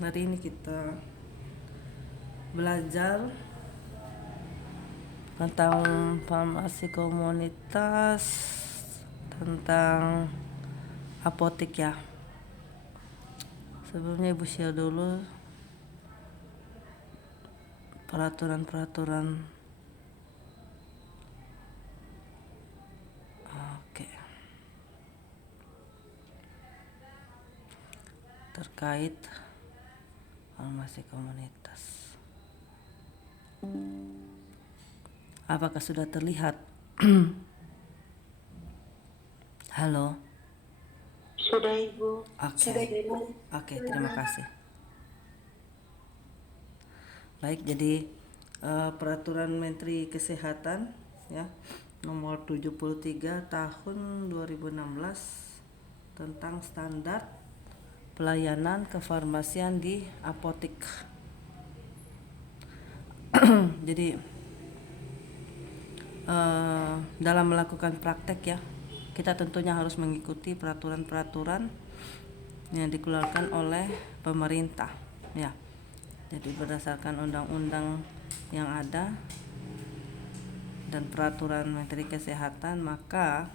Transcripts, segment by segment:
Hari ini kita belajar tentang farmasi komunitas, tentang apotek ya. Sebelumnya Ibu share dulu peraturan-peraturan. Oke. Terkait farmasi komunitas. Apakah sudah terlihat? Halo. Sudah Ibu. Oke, terima kasih. Baik, jadi peraturan Menteri Kesehatan ya nomor 73 tahun 2016 tentang standar pelayanan kefarmasian di apotek. Jadi dalam melakukan praktek ya, kita tentunya harus mengikuti peraturan-peraturan yang dikeluarkan oleh pemerintah ya. Jadi berdasarkan undang-undang yang ada dan peraturan Menteri Kesehatan, maka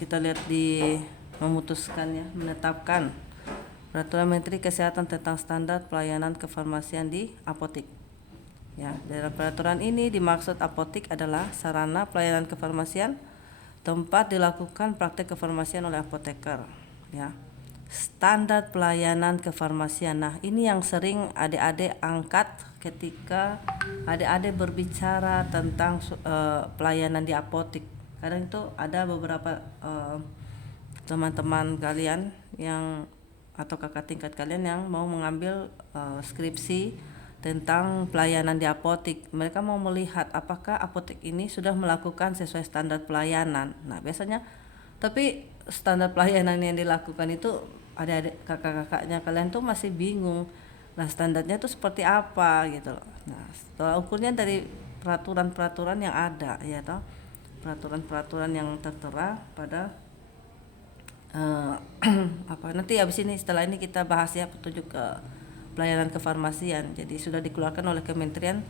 kita lihat di memutuskan ya, menetapkan peraturan Menteri Kesehatan tentang standar pelayanan kefarmasian di apotek. Ya, dalam peraturan ini dimaksud apotek adalah sarana pelayanan kefarmasian tempat dilakukan praktek kefarmasian oleh apoteker. Ya, standar pelayanan kefarmasian. Nah, ini yang sering adik-adik angkat ketika adik-adik berbicara tentang pelayanan di apotek. Kadang itu ada beberapa teman-teman kalian yang atau kakak tingkat kalian yang mau mengambil skripsi tentang pelayanan di apotek. Mereka mau melihat apakah apotek ini sudah melakukan sesuai standar pelayanan. Nah, biasanya tapi standar pelayanan yang dilakukan itu adik-adik kakak-kakaknya kalian tuh masih bingung. Nah, standarnya itu seperti apa gitu loh. Nah, setelah ukurnya dari peraturan-peraturan yang ada ya toh. Peraturan-peraturan yang tertera pada apa nanti habis ini, setelah ini kita bahas ya petunjuk ke pelayanan kefarmasian. Jadi sudah dikeluarkan oleh Kementerian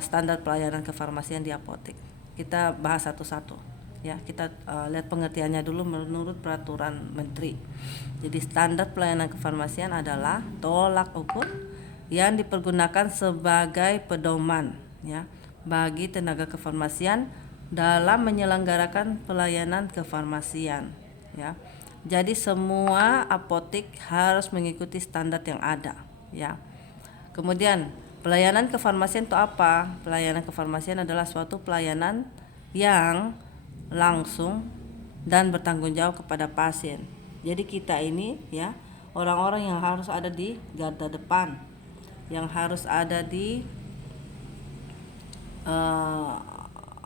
standar pelayanan kefarmasian di apotek. Kita bahas satu-satu ya. Kita lihat pengertiannya dulu menurut peraturan menteri. Jadi standar pelayanan kefarmasian adalah tolak ukur yang dipergunakan sebagai pedoman ya bagi tenaga kefarmasian dalam menyelenggarakan pelayanan kefarmasian ya. Jadi semua apotek harus mengikuti standar yang ada ya. Kemudian pelayanan kefarmasian itu apa? Pelayanan kefarmasian adalah suatu pelayanan yang langsung dan bertanggung jawab kepada pasien. Jadi kita ini ya orang-orang yang harus ada di garda depan, yang harus ada di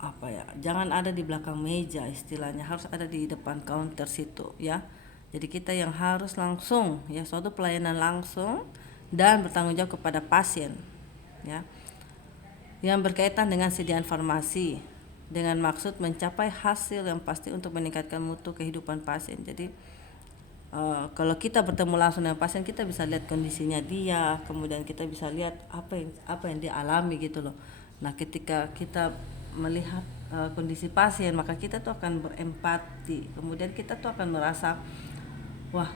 apa ya, jangan ada di belakang meja, istilahnya harus ada di depan counter situ ya. Jadi kita yang harus langsung ya, suatu pelayanan langsung dan bertanggung jawab kepada pasien ya, yang berkaitan dengan sediaan farmasi dengan maksud mencapai hasil yang pasti untuk meningkatkan mutu kehidupan pasien. Jadi kalau kita bertemu langsung dengan pasien, kita bisa lihat kondisinya dia, kemudian kita bisa lihat apa yang dia alami gitu loh. Nah, ketika kita melihat kondisi pasien, maka kita tuh akan berempati. Kemudian kita tuh akan merasa, wah,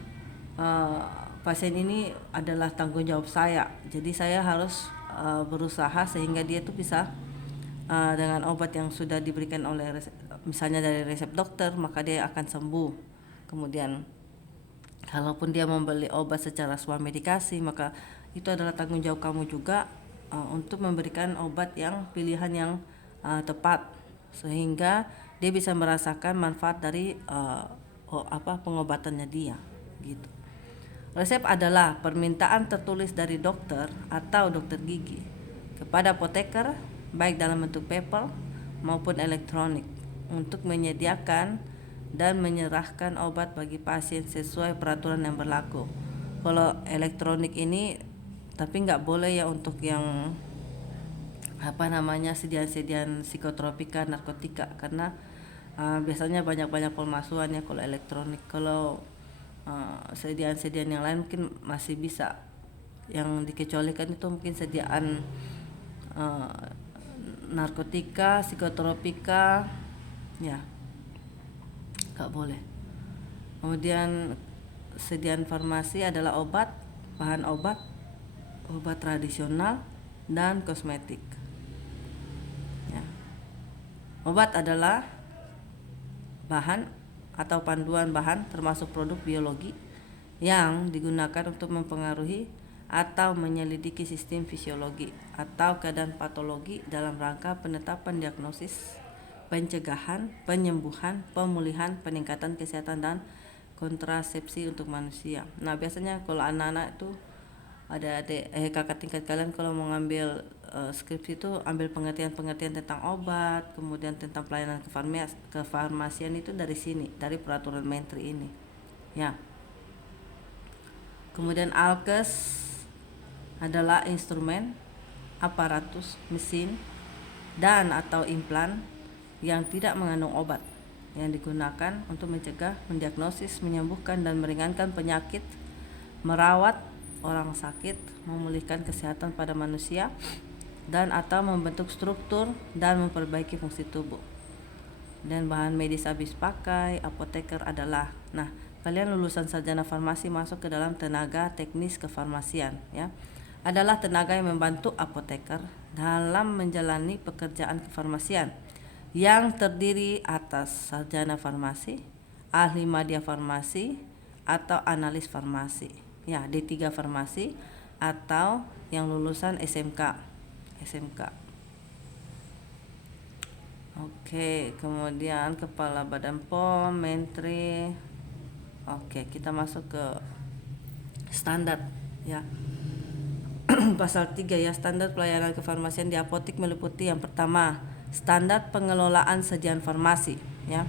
pasien ini adalah tanggung jawab saya. Jadi saya harus berusaha sehingga dia tuh bisa dengan obat yang sudah diberikan oleh misalnya dari resep dokter, maka dia akan sembuh. Kemudian kalaupun dia membeli obat secara swamedikasi, maka itu adalah tanggung jawab kamu juga untuk memberikan obat yang pilihan yang tepat sehingga dia bisa merasakan manfaat dari pengobatannya dia gitu. Resep adalah permintaan tertulis dari dokter atau dokter gigi kepada apoteker baik dalam bentuk paper maupun elektronik untuk menyediakan dan menyerahkan obat bagi pasien sesuai peraturan yang berlaku. Kalau elektronik ini tapi nggak boleh ya untuk yang sediaan-sediaan psikotropika, narkotika, karena biasanya banyak-banyak pemalsuan ya kalau elektronik. Kalau sediaan-sediaan yang lain mungkin masih bisa. Yang dikecualikan itu mungkin sediaan narkotika, psikotropika, ya nggak boleh. Kemudian sediaan farmasi adalah obat, bahan obat, obat tradisional, dan kosmetik. Ya. Obat adalah bahan atau panduan bahan termasuk produk biologi yang digunakan untuk mempengaruhi atau menyelidiki sistem fisiologi atau keadaan patologi dalam rangka penetapan diagnosis, pencegahan, penyembuhan, pemulihan, peningkatan kesehatan dan kontrasepsi untuk manusia. Nah, biasanya kalau anak-anak itu ada kakak tingkat kalian kalau mau ngambil skripsi itu ambil pengertian-pengertian tentang obat, kemudian tentang pelayanan kefarmasian itu dari sini, dari peraturan menteri ini. Ya. Kemudian alkes adalah instrumen, aparatus, mesin, dan atau implan yang tidak mengandung obat yang digunakan untuk mencegah, mendiagnosis, menyembuhkan dan meringankan penyakit, merawat orang sakit, memulihkan kesehatan pada manusia, dan atau membentuk struktur dan memperbaiki fungsi tubuh. Dan bahan medis habis pakai, apoteker adalah, nah kalian lulusan sarjana farmasi masuk ke dalam tenaga teknis kefarmasian, ya, adalah tenaga yang membantu apoteker dalam menjalani pekerjaan kefarmasian yang terdiri atas sarjana farmasi, ahli media farmasi, atau analis farmasi, ya, D3 farmasi, atau yang lulusan SMK. Oke, kemudian Kepala Badan POM, Menteri. Oke, kita masuk ke standar, ya. Pasal 3, ya, standar pelayanan kefarmasian di apotik meliputi yang pertama, standar pengelolaan sediaan farmasi, ya.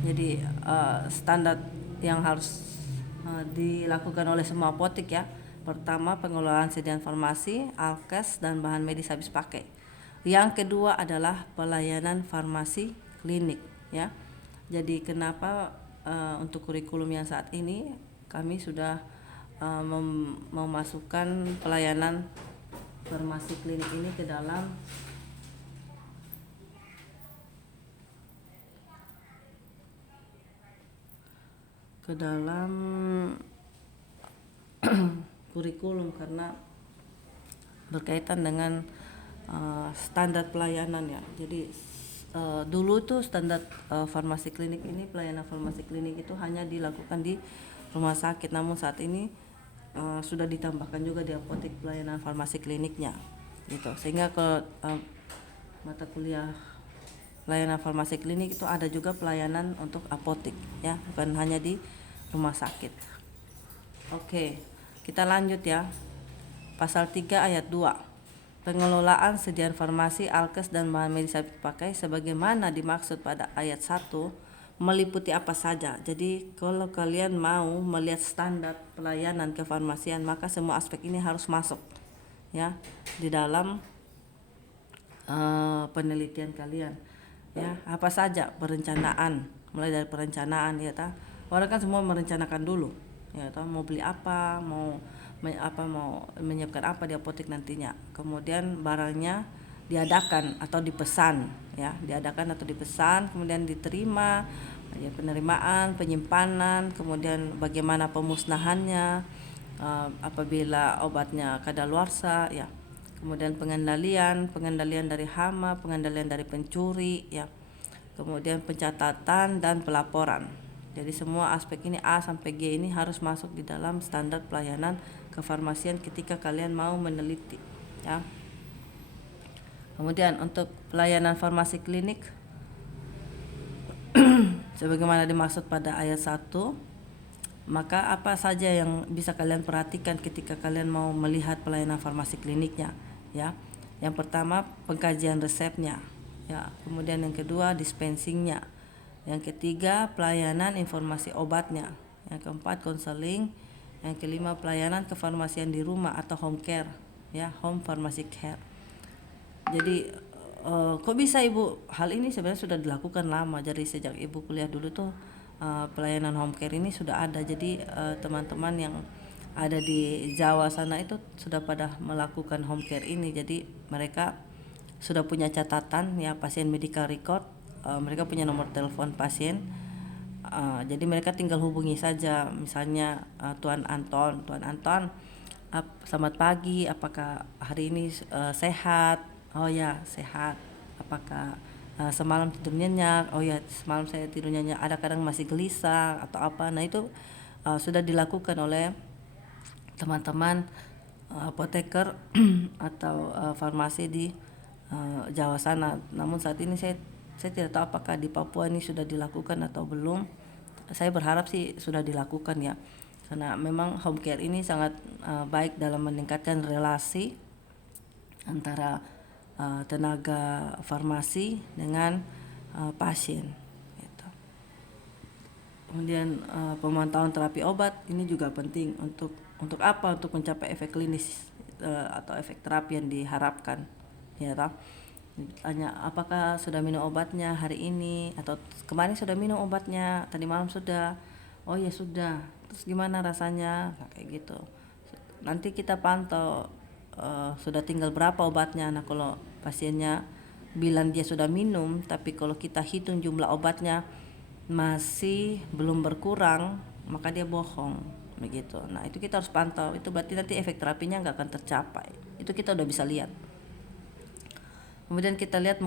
Jadi standar yang harus dilakukan oleh semua apotik, ya. Pertama, pengelolaan sediaan farmasi, alkes, dan bahan medis habis pakai. Yang kedua adalah pelayanan farmasi klinik, ya. Jadi kenapa untuk kurikulum yang saat ini kami sudah memasukkan pelayanan farmasi klinik ini ke dalam kurikulum karena berkaitan dengan standar pelayanan, ya. Jadi dulu tuh standar farmasi klinik ini, pelayanan farmasi klinik itu hanya dilakukan di rumah sakit, namun saat ini sudah ditambahkan juga di apotek pelayanan farmasi kliniknya, gitu. Sehingga ke mata kuliah pelayanan farmasi klinik itu ada juga pelayanan untuk apotek, ya, bukan hanya di rumah sakit. Oke, kita lanjut, ya. Pasal 3 ayat 2. Pengelolaan sediaan farmasi, alkes, dan bahan medis habis pakai sebagaimana dimaksud pada ayat 1 meliputi apa saja. Jadi kalau kalian mau melihat standar pelayanan kefarmasian, maka semua aspek ini harus masuk, ya, di dalam penelitian kalian, ya. Apa saja perencanaan, mulai dari perencanaan, ya, orang kan semua merencanakan dulu, ya, mau beli apa, mau menyiapkan apa di apotek nantinya. Kemudian barangnya diadakan atau dipesan, ya, kemudian diterima, ya, penerimaan, penyimpanan, kemudian bagaimana pemusnahannya apabila obatnya kadaluarsa, ya. Kemudian pengendalian dari hama, pengendalian dari pencuri, ya. Kemudian pencatatan dan pelaporan. Jadi semua aspek ini A sampai G ini harus masuk di dalam standar pelayanan kefarmasian ketika kalian mau meneliti, ya. Kemudian untuk pelayanan farmasi klinik sebagaimana dimaksud pada ayat 1, maka apa saja yang bisa kalian perhatikan ketika kalian mau melihat pelayanan farmasi kliniknya, ya. Yang pertama, pengkajian resepnya, ya. Kemudian yang kedua, dispensingnya. Yang ketiga, pelayanan informasi obatnya. Yang keempat, konseling. Yang kelima, pelayanan kefarmasian di rumah atau home care, ya, home pharmacy care. Jadi kok bisa Ibu? Hal ini sebenarnya sudah dilakukan lama, dari sejak Ibu kuliah dulu tuh pelayanan home care ini sudah ada. Jadi teman-teman yang ada di Jawa sana itu sudah pada melakukan home care ini. Jadi mereka sudah punya catatan ya pasien medical record, mereka punya nomor telepon pasien. Jadi mereka tinggal hubungi saja, misalnya Tuan Anton, selamat pagi, apakah hari ini sehat? Oh ya sehat. Apakah semalam tidur nyenyak? Oh ya semalam saya tidur nyenyak. Ada kadang masih gelisah atau apa? Nah itu sudah dilakukan oleh teman-teman apoteker atau farmasi di Jawa sana. Namun saat ini saya tidak tahu apakah di Papua ini sudah dilakukan atau belum. Saya berharap sih sudah dilakukan ya, karena memang home care ini sangat baik dalam meningkatkan relasi antara tenaga farmasi dengan pasien gitu. Kemudian pemantauan terapi obat ini juga penting untuk apa? Untuk mencapai efek klinis atau efek terapi yang diharapkan ya toh. Tanya apakah sudah minum obatnya hari ini, atau kemarin sudah minum obatnya, tadi malam sudah, oh ya sudah, terus gimana rasanya, nah, kayak gitu. Nanti kita pantau sudah tinggal berapa obatnya. Nah kalau pasiennya bilang dia sudah minum, tapi kalau kita hitung jumlah obatnya masih belum berkurang, maka dia bohong begitu. Nah itu kita harus pantau, itu berarti nanti efek terapinya nggak akan tercapai. Itu kita udah bisa lihat. Kemudian kita lihat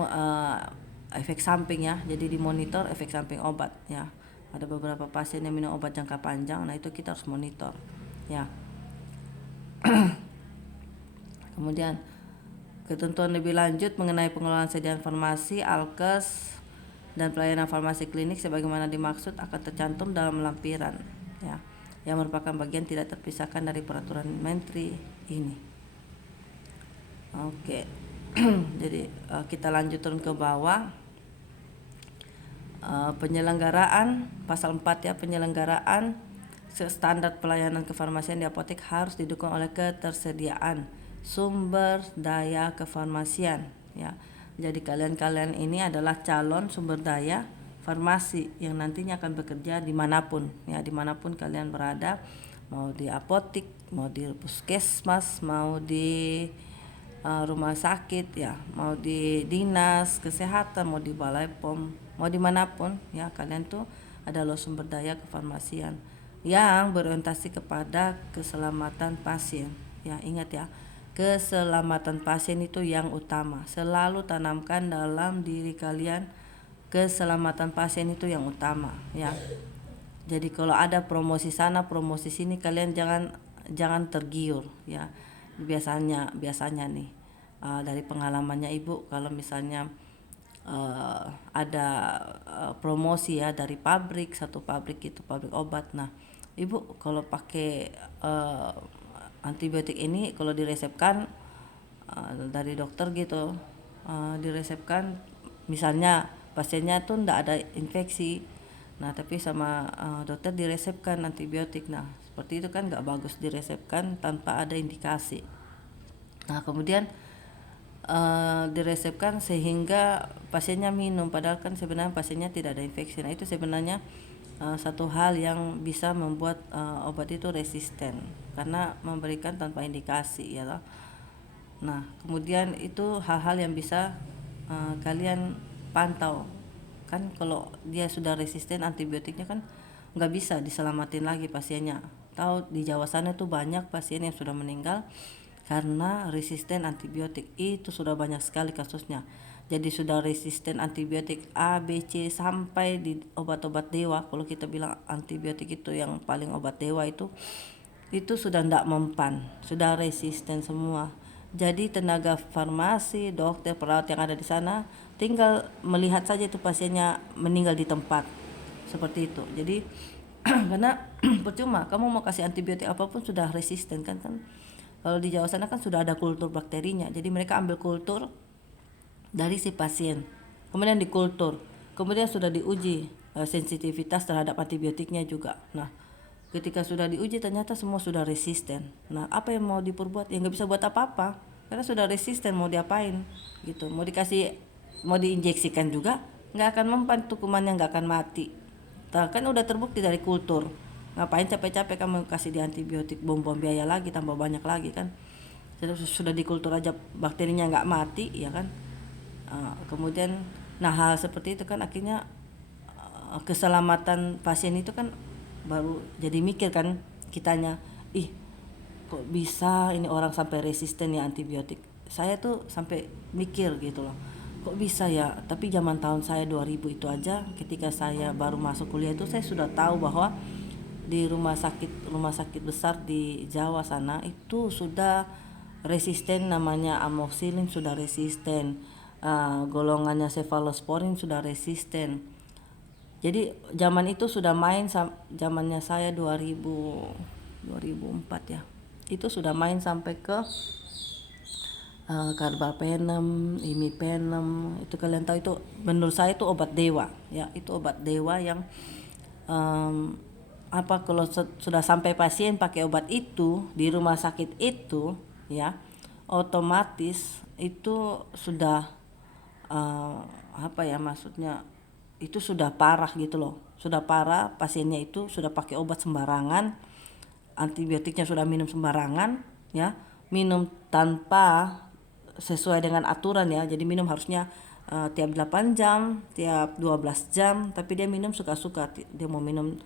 efek samping ya, jadi dimonitor efek samping obat ya. Ada beberapa pasien yang minum obat jangka panjang, nah itu kita harus monitor ya. Kemudian ketentuan lebih lanjut mengenai pengelolaan sediaan farmasi, alkes, dan pelayanan farmasi klinik sebagaimana dimaksud akan tercantum dalam lampiran ya, yang merupakan bagian tidak terpisahkan dari peraturan menteri ini. Oke. Jadi kita lanjut turun ke bawah. Penyelenggaraan pasal 4 ya, penyelenggaraan standar pelayanan kefarmasian di apotek harus didukung oleh ketersediaan sumber daya kefarmasian ya. Jadi kalian ini adalah calon sumber daya farmasi yang nantinya akan bekerja dimanapun ya, dimanapun kalian berada, mau di apotek, mau di puskesmas, mau di rumah sakit ya, mau di dinas kesehatan, mau di balai pom, mau dimanapun ya, kalian tuh adalah sumber daya kefarmasian yang berorientasi kepada keselamatan pasien ya. Ingat ya, keselamatan pasien itu yang utama. Selalu tanamkan dalam diri kalian keselamatan pasien itu yang utama ya. Jadi kalau ada promosi sana promosi sini, kalian jangan tergiur ya. Biasanya nih dari pengalamannya ibu, kalau misalnya ada promosi ya dari satu pabrik itu pabrik obat, nah ibu kalau pakai antibiotik ini, kalau diresepkan dari dokter gitu, diresepkan misalnya pasiennya tuh ndak ada infeksi, nah tapi sama dokter diresepkan antibiotik. Nah seperti itu kan nggak bagus diresepkan tanpa ada indikasi. Nah kemudian diresepkan sehingga pasiennya minum, padahal kan sebenarnya pasiennya tidak ada infeksi. Nah itu sebenarnya satu hal yang bisa membuat obat itu resisten karena memberikan tanpa indikasi ya toh. Nah kemudian itu hal-hal yang bisa kalian pantau kan. Kalau dia sudah resisten antibiotiknya kan nggak bisa diselamatin lagi pasiennya. Tahu di Jawa sana tuh banyak pasien yang sudah meninggal karena resisten antibiotik. Itu sudah banyak sekali kasusnya. Jadi sudah resisten antibiotik A, B, C sampai di obat-obat dewa. Kalau kita bilang antibiotik itu yang paling obat dewa itu sudah tidak mempan, sudah resisten semua. Jadi tenaga farmasi, dokter, perawat yang ada di sana tinggal melihat saja itu pasiennya meninggal di tempat. Seperti itu. Jadi karena percuma kamu mau kasih antibiotik apapun sudah resisten kan. Kalau di Jawa sana kan sudah ada kultur bakterinya, jadi mereka ambil kultur dari si pasien, kemudian dikultur, kemudian sudah diuji sensitivitas terhadap antibiotiknya juga. Nah ketika sudah diuji ternyata semua sudah resisten. Nah apa yang mau diperbuat? Ya nggak bisa buat apa-apa karena sudah resisten, mau diapain gitu. Mau dikasih, mau diinjeksikan juga nggak akan mempan, tuh kumannya nggak akan mati kan udah terbukti dari kultur. Ngapain capek-capek kamu kasih di antibiotik, bom-bom biaya lagi, tambah banyak lagi kan. Sudah di kultur aja bakterinya nggak mati ya kan. Kemudian nah hal seperti itu kan akhirnya keselamatan pasien itu kan baru jadi mikir kan kitanya, ih kok bisa ini orang sampai resisten ya antibiotik. Saya tuh sampai mikir gitu loh, kok bisa ya. Tapi zaman tahun saya 2000 itu aja, ketika saya baru masuk kuliah itu saya sudah tahu bahwa di rumah sakit besar di Jawa sana itu sudah resisten, namanya amoxicillin sudah resisten, golongannya cephalosporin sudah resisten. Jadi zaman itu sudah main, zamannya saya 2004 ya, itu sudah main sampai ke carbapenem, imipenem. Itu kalian tahu, itu menurut saya itu obat dewa ya, itu obat dewa yang kalau sudah sampai pasien pakai obat itu di rumah sakit itu ya, otomatis itu sudah maksudnya itu sudah parah gitu loh, sudah parah pasiennya, itu sudah pakai obat sembarangan, antibiotiknya sudah minum sembarangan ya, minum tanpa sesuai dengan aturan ya. Jadi minum harusnya tiap 8 jam, tiap 12 jam, tapi dia minum suka-suka. Dia mau minum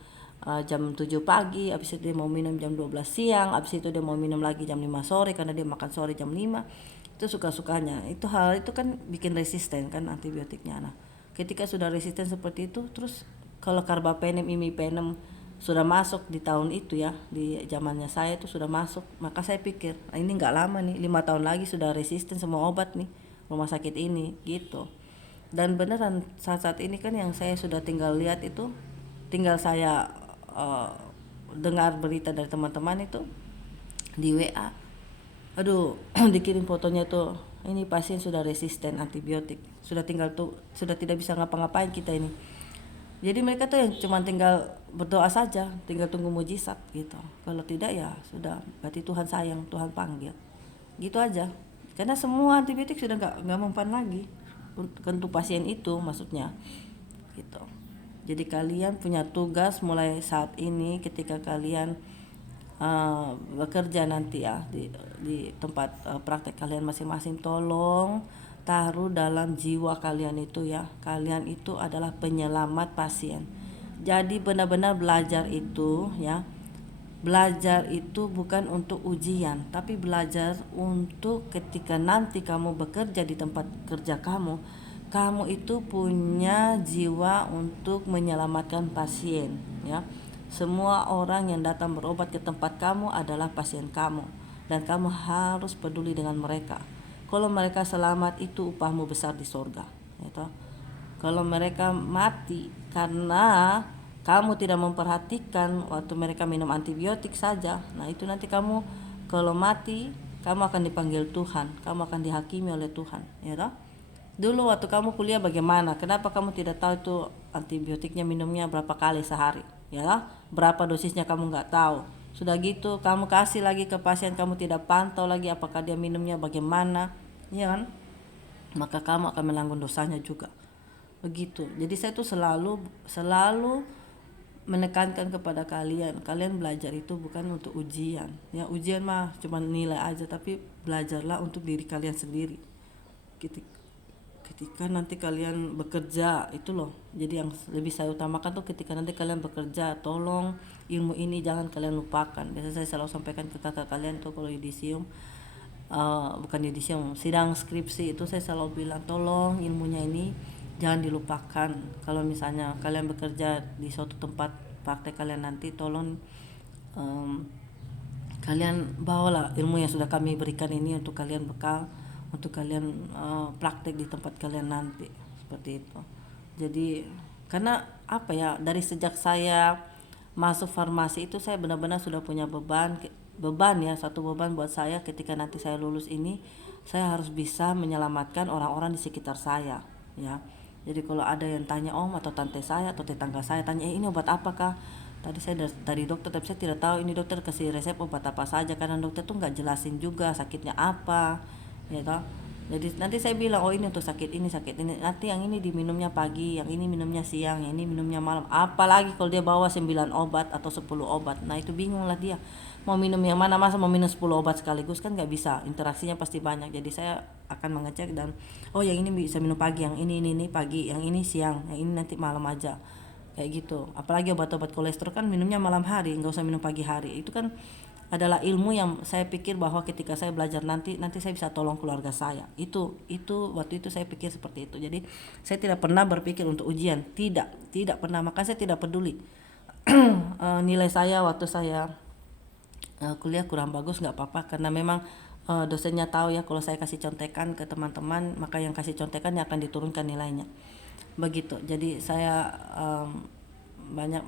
jam 7 pagi, habis itu dia mau minum jam 12 siang, habis itu dia mau minum lagi jam 5 sore karena dia makan sore jam 5. Itu suka-sukanya. Itu hal itu kan bikin resisten kan antibiotiknya. Nah, ketika sudah resisten seperti itu, terus kalau carbapenem, imipenem sudah masuk di tahun itu ya, di zamannya saya itu sudah masuk, maka saya pikir ini nggak lama nih, 5 tahun lagi sudah resisten semua obat nih rumah sakit ini gitu. Dan beneran saat-saat ini kan yang saya sudah tinggal lihat itu, tinggal saya dengar berita dari teman-teman itu di WA, aduh dikirim fotonya tuh, ini pasien sudah resisten antibiotik, sudah tidak bisa ngapa-ngapain kita ini. Jadi mereka tuh yang cuma tinggal berdoa saja, tinggal tunggu mujizat gitu. Kalau tidak ya sudah, berarti Tuhan sayang, Tuhan panggil. Gitu aja. Karena semua antibiotik sudah nggak mempan lagi untuk pasien itu, maksudnya gitu. Jadi kalian punya tugas mulai saat ini, ketika kalian bekerja nanti ya di tempat praktek kalian masing-masing, tolong taruh dalam jiwa kalian itu ya, kalian itu adalah penyelamat pasien. Jadi benar-benar belajar itu ya, belajar itu bukan untuk ujian, tapi belajar untuk ketika nanti kamu bekerja di tempat kerja kamu itu punya jiwa untuk menyelamatkan pasien ya. Semua orang yang datang berobat ke tempat kamu adalah pasien kamu, dan kamu harus peduli dengan mereka. Kalau mereka selamat, itu upahmu besar di surga gitu. Kalau mereka mati karena kamu tidak memperhatikan waktu mereka minum antibiotik saja, nah itu nanti kamu kalau mati, kamu akan dipanggil Tuhan, kamu akan dihakimi oleh Tuhan ya toh. Dulu waktu kamu kuliah bagaimana? Kenapa kamu tidak tahu itu antibiotiknya minumnya berapa kali sehari? Ya, berapa dosisnya kamu nggak tahu. Sudah gitu kamu kasih lagi ke pasien, kamu tidak pantau lagi apakah dia minumnya bagaimana, ya kan? Maka kamu akan menanggung dosanya juga. Begitu. Jadi saya tuh selalu menekankan kepada kalian belajar itu bukan untuk ujian. Ya, ujian mah cuma nilai aja, tapi belajarlah untuk diri kalian sendiri. Ketika nanti kalian bekerja itu loh, jadi yang lebih saya utamakan tuh ketika nanti kalian bekerja, tolong ilmu ini jangan kalian lupakan. Biasa saya selalu sampaikan ke kakak kalian tuh kalau yudisium, bukan yudisium, sidang skripsi itu saya selalu bilang, tolong ilmunya ini jangan dilupakan. Kalau misalnya kalian bekerja di suatu tempat praktek kalian nanti, tolong kalian bawalah ilmu yang sudah kami berikan ini untuk kalian bekal, untuk kalian praktek di tempat kalian nanti, seperti itu. Jadi karena dari sejak saya masuk farmasi itu saya benar-benar sudah punya beban ya, satu beban buat saya ketika nanti saya lulus ini, saya harus bisa menyelamatkan orang-orang di sekitar saya ya. Jadi kalau ada yang tanya om atau tante saya atau tetangga saya tanya, ini obat apakah? Tadi saya dari dokter tapi saya tidak tahu ini dokter kasih resep obat apa saja, karena dokter tuh nggak jelasin juga sakitnya apa ya toh. Jadi nanti saya bilang, oh ini untuk sakit ini, sakit ini. Nanti yang ini diminumnya pagi, yang ini minumnya siang, yang ini minumnya malam. Apalagi kalau dia bawa 9 obat atau 10 obat. Nah itu bingung lah dia. Mau minum yang mana, masa mau minum 10 obat sekaligus kan nggak bisa. Interaksinya pasti banyak. Jadi saya akan mengecek dan oh yang ini bisa minum pagi, yang ini pagi, yang ini siang, yang ini nanti malam aja. Kayak gitu. Apalagi obat-obat kolesterol kan minumnya malam hari, nggak usah minum pagi hari. Itu kan adalah ilmu yang saya pikir bahwa ketika saya belajar nanti saya bisa tolong keluarga saya. Itu waktu itu saya pikir seperti itu. Jadi saya tidak pernah berpikir untuk ujian, tidak pernah. Maka saya tidak peduli nilai saya waktu saya kuliah kurang bagus, nggak apa-apa, karena memang dosennya tahu ya kalau saya kasih contekan ke teman-teman, maka yang kasih contekan yang akan diturunkan nilainya. Begitu. Jadi saya banyak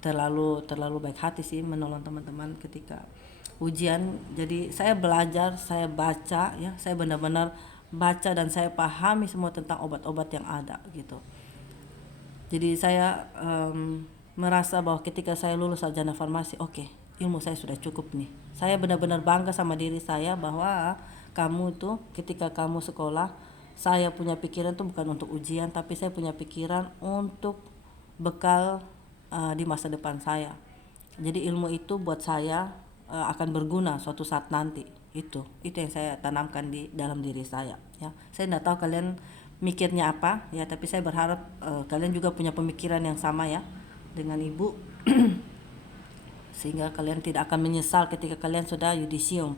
terlalu baik hati sih menolong teman-teman ketika ujian. Jadi saya belajar, saya baca ya, saya benar-benar baca dan saya pahami semua tentang obat-obat yang ada gitu. Jadi saya merasa bahwa ketika saya lulus sarjana farmasi, oke, ilmu saya sudah cukup nih. Saya benar-benar bangga sama diri saya bahwa kamu tuh ketika kamu sekolah, saya punya pikiran tuh bukan untuk ujian, tapi saya punya pikiran untuk bekal di masa depan saya. Jadi ilmu itu buat saya akan berguna suatu saat nanti. Itu yang saya tanamkan di dalam diri saya ya. Saya tidak tahu kalian mikirnya apa ya, tapi saya berharap kalian juga punya pemikiran yang sama ya dengan ibu sehingga kalian tidak akan menyesal ketika kalian sudah yudisium.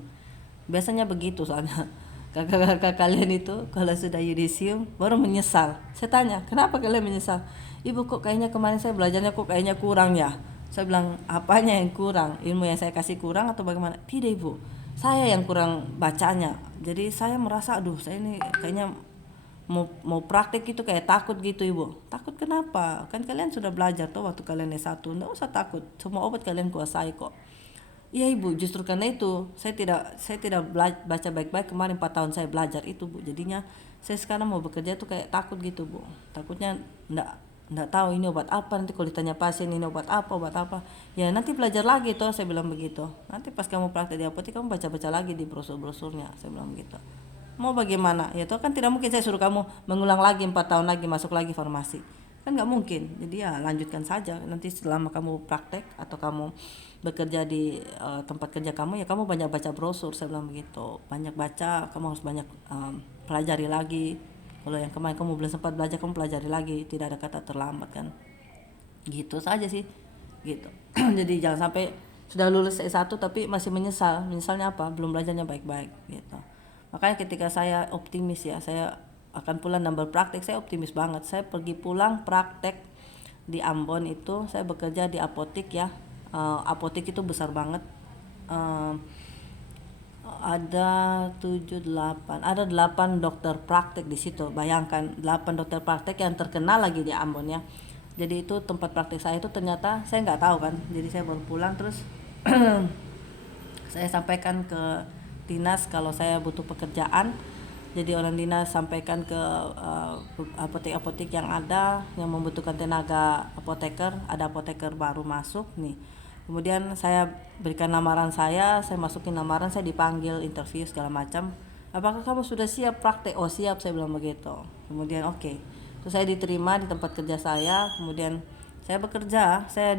Biasanya begitu soalnya kakak-kakak kalian itu kalau sudah yudisium baru menyesal. Saya tanya, kenapa kalian menyesal? Ibu, kok kayaknya kemarin saya belajarnya kok kayaknya kurang ya. Saya bilang, apanya yang kurang? Ilmu yang saya kasih kurang atau bagaimana? Tidak ibu, saya yang kurang bacanya. Jadi saya merasa, aduh saya ini kayaknya mau praktek itu kayak takut gitu ibu. Takut kenapa? Kan kalian sudah belajar tuh waktu kalian S1, nggak usah takut. Semua obat kalian kuasai kok. Iya ibu, justru karena itu saya tidak baca baik-baik kemarin 4 tahun saya belajar itu bu. Jadinya saya sekarang mau bekerja tuh kayak takut gitu bu. Takutnya ndak tahu ini obat apa, nanti kalau ditanya pasien ini obat apa. Ya nanti belajar lagi toh, saya bilang begitu. Nanti pas kamu praktek di apotek kamu baca-baca lagi di brosur-brosurnya, saya bilang begitu. Mau bagaimana? Ya toh kan tidak mungkin saya suruh kamu mengulang lagi 4 tahun lagi masuk lagi farmasi. Kan nggak mungkin. Jadi ya lanjutkan saja. Nanti selama kamu praktek atau kamu bekerja di tempat kerja kamu, ya kamu banyak baca brosur, saya bilang begitu. Banyak baca, kamu harus banyak pelajari lagi. Kalau yang kemarin kamu belum sempat belajar, kamu pelajari lagi. Tidak ada kata terlambat kan. Gitu saja sih. Gitu. Jadi jangan sampai sudah lulus S1 tapi masih menyesal. Menyesalnya apa? Belum belajarnya baik-baik gitu. Makanya ketika saya optimis ya, saya akan pulang dan berpraktek, saya optimis banget. Saya pergi pulang praktek di Ambon itu, saya bekerja di apotek ya. Apotek itu besar banget. Ada 8 dokter praktek di situ. Bayangkan 8 dokter praktek yang terkenal lagi di Ambon ya. Jadi itu tempat praktek saya itu ternyata saya nggak tahu kan. Jadi saya baru pulang terus saya sampaikan ke dinas kalau saya butuh pekerjaan. Jadi orang dinas sampaikan ke apotek-apotek yang ada yang membutuhkan tenaga apoteker. Ada apoteker baru masuk nih. Kemudian saya berikan lamaran saya masukin lamaran, saya dipanggil interview segala macam. Apakah kamu sudah siap praktek? Oh siap, saya bilang begitu. Kemudian oke. Terus saya diterima di tempat kerja saya. Kemudian saya bekerja, saya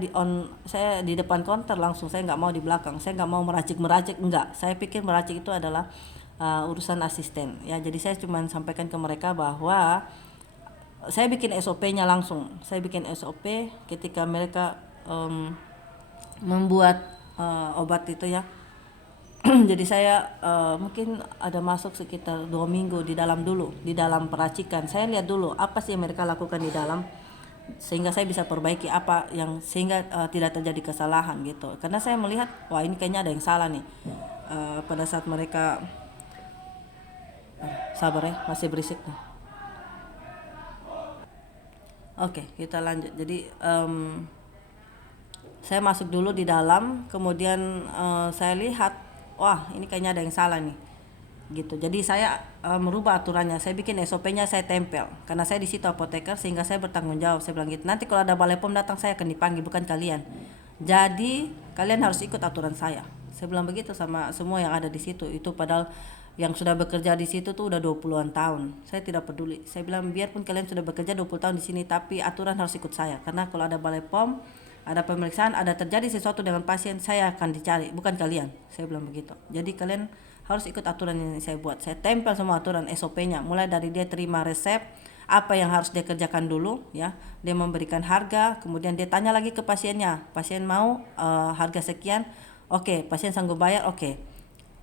di depan konter langsung, saya nggak mau di belakang, saya nggak mau meracik, enggak. Saya pikir meracik itu adalah urusan asisten ya. Jadi saya cuma sampaikan ke mereka bahwa saya bikin SOP-nya langsung. Saya bikin SOP ketika mereka membuat obat itu ya. Jadi saya mungkin ada masuk sekitar 2 minggu di dalam peracikan. Saya lihat dulu apa sih yang mereka lakukan di dalam, sehingga saya bisa perbaiki apa yang sehingga tidak terjadi kesalahan gitu. Karena saya melihat wah ini kayaknya ada yang salah nih pada saat mereka sabar ya, masih berisik nih. Oke, kita lanjut. Jadi saya masuk dulu di dalam, kemudian saya lihat wah ini kayaknya ada yang salah nih gitu. Jadi saya merubah aturannya, saya bikin SOP-nya, saya tempel karena saya di situ apoteker, sehingga saya bertanggung jawab. Saya bilang gitu, nanti kalau ada balai pom datang saya akan dipanggil, bukan kalian. Jadi kalian harus ikut aturan saya bilang begitu sama semua yang ada di situ. Itu padahal yang sudah bekerja di situ tuh udah 20-an tahun. Saya tidak peduli. Saya bilang biarpun kalian sudah bekerja 20 tahun di sini, tapi aturan harus ikut saya. Karena kalau ada balai POM, ada pemeriksaan, ada terjadi sesuatu dengan pasien, saya akan dicari, bukan kalian. Saya bilang begitu. Jadi kalian harus ikut aturan yang saya buat. Saya tempel semua aturan SOP-nya, mulai dari dia terima resep, apa yang harus dia kerjakan dulu, ya. Dia memberikan harga, kemudian dia tanya lagi ke pasiennya. Pasien mau harga sekian, oke. Pasien sanggup bayar, oke.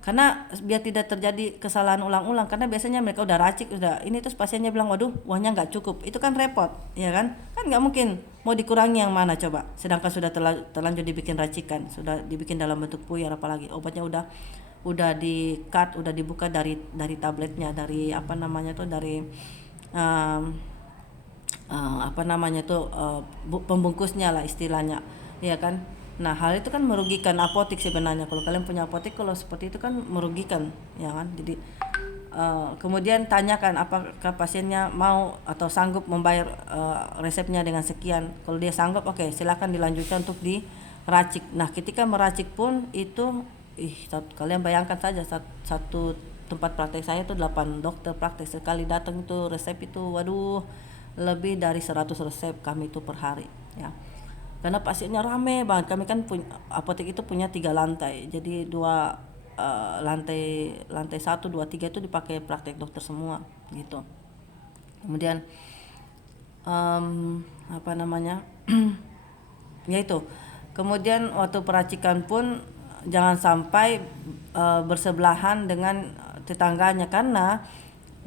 Karena biar tidak terjadi kesalahan ulang-ulang, karena biasanya mereka udah racik, udah ini, terus pasiennya bilang waduh uangnya nggak cukup, itu kan repot, ya kan nggak mungkin mau dikurangi yang mana coba, sedangkan sudah terlanjur dibikin racikan, sudah dibikin dalam bentuk puyar, apalagi obatnya udah di cut, udah dibuka dari tabletnya, dari apa namanya tuh, dari um, apa namanya tuh, pembungkusnya lah istilahnya, ya kan. Nah hal itu kan merugikan apotek sebenarnya. Kalau kalian punya apotek, kalau seperti itu kan merugikan, ya kan. Jadi kemudian tanyakan apakah pasiennya mau atau sanggup membayar resepnya dengan sekian. Kalau dia sanggup, oke, silakan dilanjutkan untuk diracik. Nah ketika meracik pun itu kalian bayangkan saja, satu tempat praktek saya itu 8 dokter praktek, sekali datang itu resep itu waduh lebih dari 100 resep kami itu per hari, ya. Karena pasiennya rame banget. Kami kan apotek itu punya 3 lantai, jadi lantai 1, 2, 3 itu dipakai praktek dokter semua gitu. Kemudian apa namanya ya itu, kemudian waktu peracikan pun jangan sampai bersebelahan dengan tetangganya, karena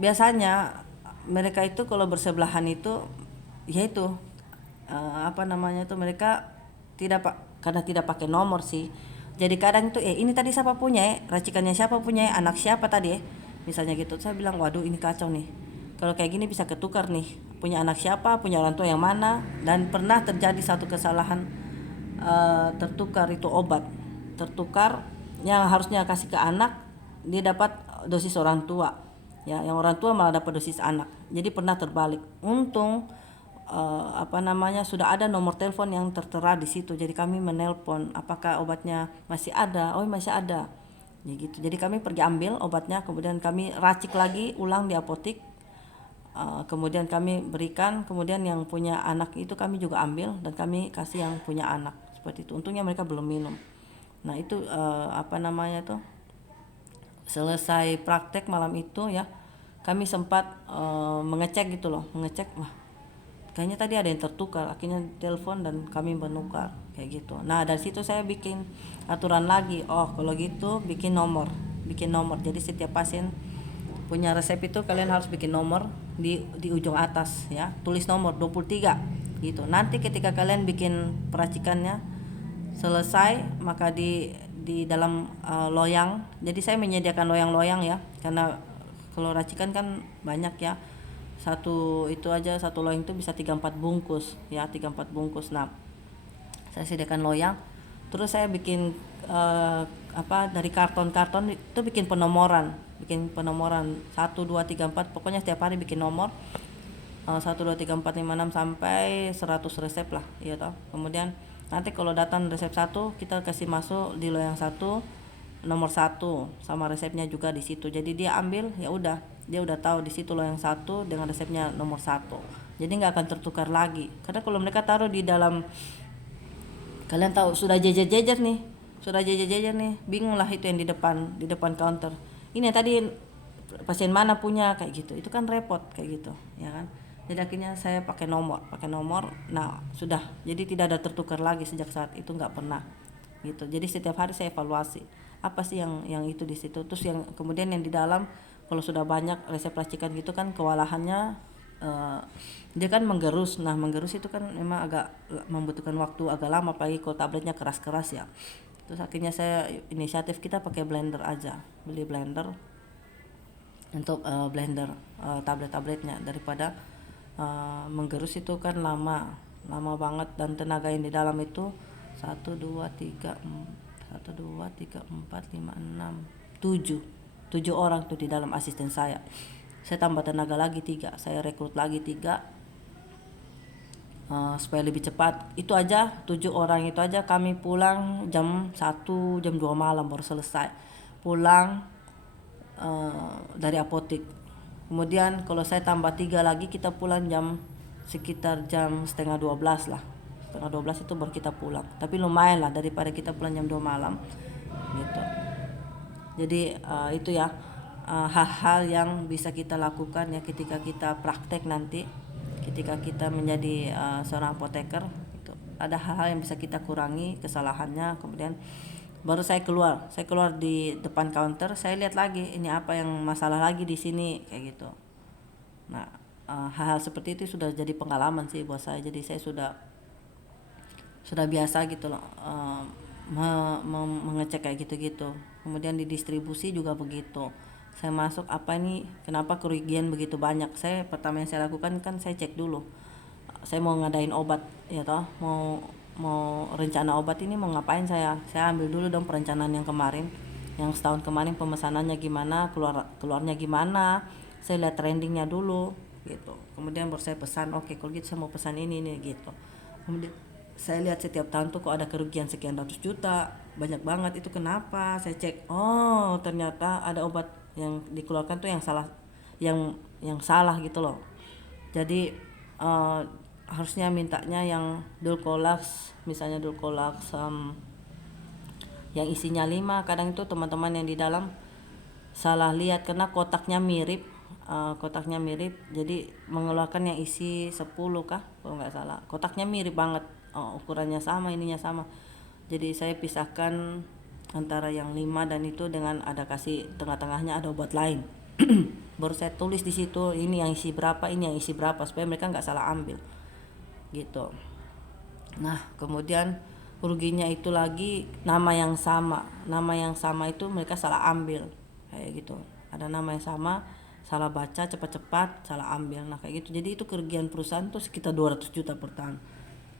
biasanya mereka itu kalau bersebelahan itu yaitu apa namanya itu, mereka karena tidak pakai nomor sih. Jadi kadang itu ini tadi siapa punya racikannya, siapa punya anak siapa tadi misalnya gitu. Saya bilang waduh ini kacau nih, kalau kayak gini bisa ketukar nih, punya anak siapa, punya orang tua yang mana. Dan pernah terjadi satu kesalahan, tertukar itu obat, tertukar yang harusnya kasih ke anak, dia dapat dosis orang tua, ya, yang orang tua malah dapat dosis anak. Jadi pernah terbalik. Untung apa namanya sudah ada nomor telepon yang tertera di situ, jadi kami menelpon apakah obatnya masih ada. Oh masih ada, ya gitu. Jadi kami pergi ambil obatnya, kemudian kami racik lagi ulang di apotik, kemudian kami berikan, kemudian yang punya anak itu kami juga ambil dan kami kasih yang punya anak, seperti itu. Untungnya mereka belum minum. Nah itu apa namanya tuh, selesai praktek malam itu ya, kami sempat mengecek gitu loh, wah kayaknya tadi ada yang tertukar, akhirnya telepon dan kami menukar kayak gitu. Nah dari situ saya bikin aturan lagi, oh kalau gitu bikin nomor. Jadi setiap pasien punya resep itu kalian harus bikin nomor di ujung atas, ya, tulis nomor 23 gitu. Nanti ketika kalian bikin peracikannya selesai, maka di dalam loyang, jadi saya menyediakan loyang-loyang ya, karena kalau racikan kan banyak ya, satu itu aja, satu loyang itu bisa 3-4 bungkus ya, 3-4 bungkus. Nah saya sediakan loyang, terus saya bikin dari karton-karton itu bikin penomoran 1, 2, 3, 4, pokoknya setiap hari bikin nomor 1, 2, 3, 4, 5, 6 sampai 100 resep lah ya toh. Kemudian nanti kalau datang resep 1, kita kasih masuk di loyang 1 nomor 1 sama resepnya juga di situ. Jadi dia ambil, ya udah, dia udah tahu di situ loyang 1 dengan resepnya nomor 1. Jadi nggak akan tertukar lagi. Karena kalau mereka taruh di dalam, kalian tahu sudah jejer-jejer nih, bingung lah itu yang di depan counter. Ini tadi pasien mana punya kayak gitu, itu kan repot kayak gitu, ya kan. Jadi akhirnya saya pakai nomor. Nah sudah, jadi tidak ada tertukar lagi sejak saat itu, nggak pernah gitu. Jadi setiap hari saya evaluasi apa sih yang itu di situ. Terus yang kemudian yang di dalam, kalau sudah banyak resep racikan gitu kan kewalahannya, dia kan menggerus. Nah menggerus itu kan memang agak membutuhkan waktu agak lama, apalagi kalau tabletnya keras-keras ya. Terus akhirnya saya inisiatif kita pakai blender aja, beli blender untuk blender tablet-tabletnya, daripada menggerus itu kan lama banget, dan tenaga yang di dalam itu 1, 2, 3, 4, 5, 6, 7 orang tuh di dalam asisten saya tambah tenaga lagi 3, saya rekrut lagi 3 supaya lebih cepat. Itu aja 7 orang itu aja kami pulang jam 1, jam 2 malam baru selesai. Pulang dari apotik. Kemudian kalau saya tambah 3 lagi, kita pulang sekitar jam setengah 12 lah. Setengah 12 itu baru kita pulang. Tapi lumayan lah daripada kita pulang jam 2 malam gitu. Jadi itu ya hal-hal yang bisa kita lakukan ya ketika kita praktek nanti, ketika kita menjadi seorang apoteker itu. Ada hal-hal yang bisa kita kurangi kesalahannya. Kemudian baru saya keluar di depan counter, saya lihat lagi ini apa yang masalah lagi di sini kayak gitu. Nah hal-hal seperti itu sudah jadi pengalaman sih buat saya. Jadi saya sudah biasa gitu loh mengecek kayak gitu-gitu. Kemudian di distribusi juga begitu. Saya masuk, apa ini, kenapa kerugian begitu banyak. Pertama yang saya lakukan kan saya cek dulu. Saya mau ngadain obat ya toh, mau rencana obat ini mau ngapain. Saya ambil dulu dong perencanaan yang kemarin, yang setahun kemarin pemesanannya gimana, keluarnya gimana. Saya lihat trendingnya dulu gitu. Kemudian baru saya pesan, oke kalau gitu saya mau pesan ini gitu. Kemudian saya lihat setiap tahun tuh kok ada kerugian sekian ratus juta, banyak banget. Itu kenapa? Saya cek, oh ternyata ada obat yang dikeluarkan tuh yang salah gitu loh. Jadi harusnya mintanya yang Dulcolax, misalnya Dulcolax yang isinya 5. Kadang itu teman-teman yang di dalam salah lihat karena kotaknya mirip, jadi mengeluarkan yang isi 10 kah kalau nggak salah. Kotaknya mirip banget, ukurannya sama, ininya sama. Jadi saya pisahkan antara yang 5 dan itu dengan ada kasih tengah-tengahnya ada obat lain. Baru saya tulis di situ ini yang isi berapa, ini yang isi berapa, supaya mereka nggak salah ambil gitu. Nah kemudian ruginya itu lagi nama yang sama itu mereka salah ambil kayak gitu. Ada nama yang sama, salah baca, cepat-cepat salah ambil. Nah kayak gitu. Jadi itu kerugian perusahaan tuh sekitar 200 juta per tahun.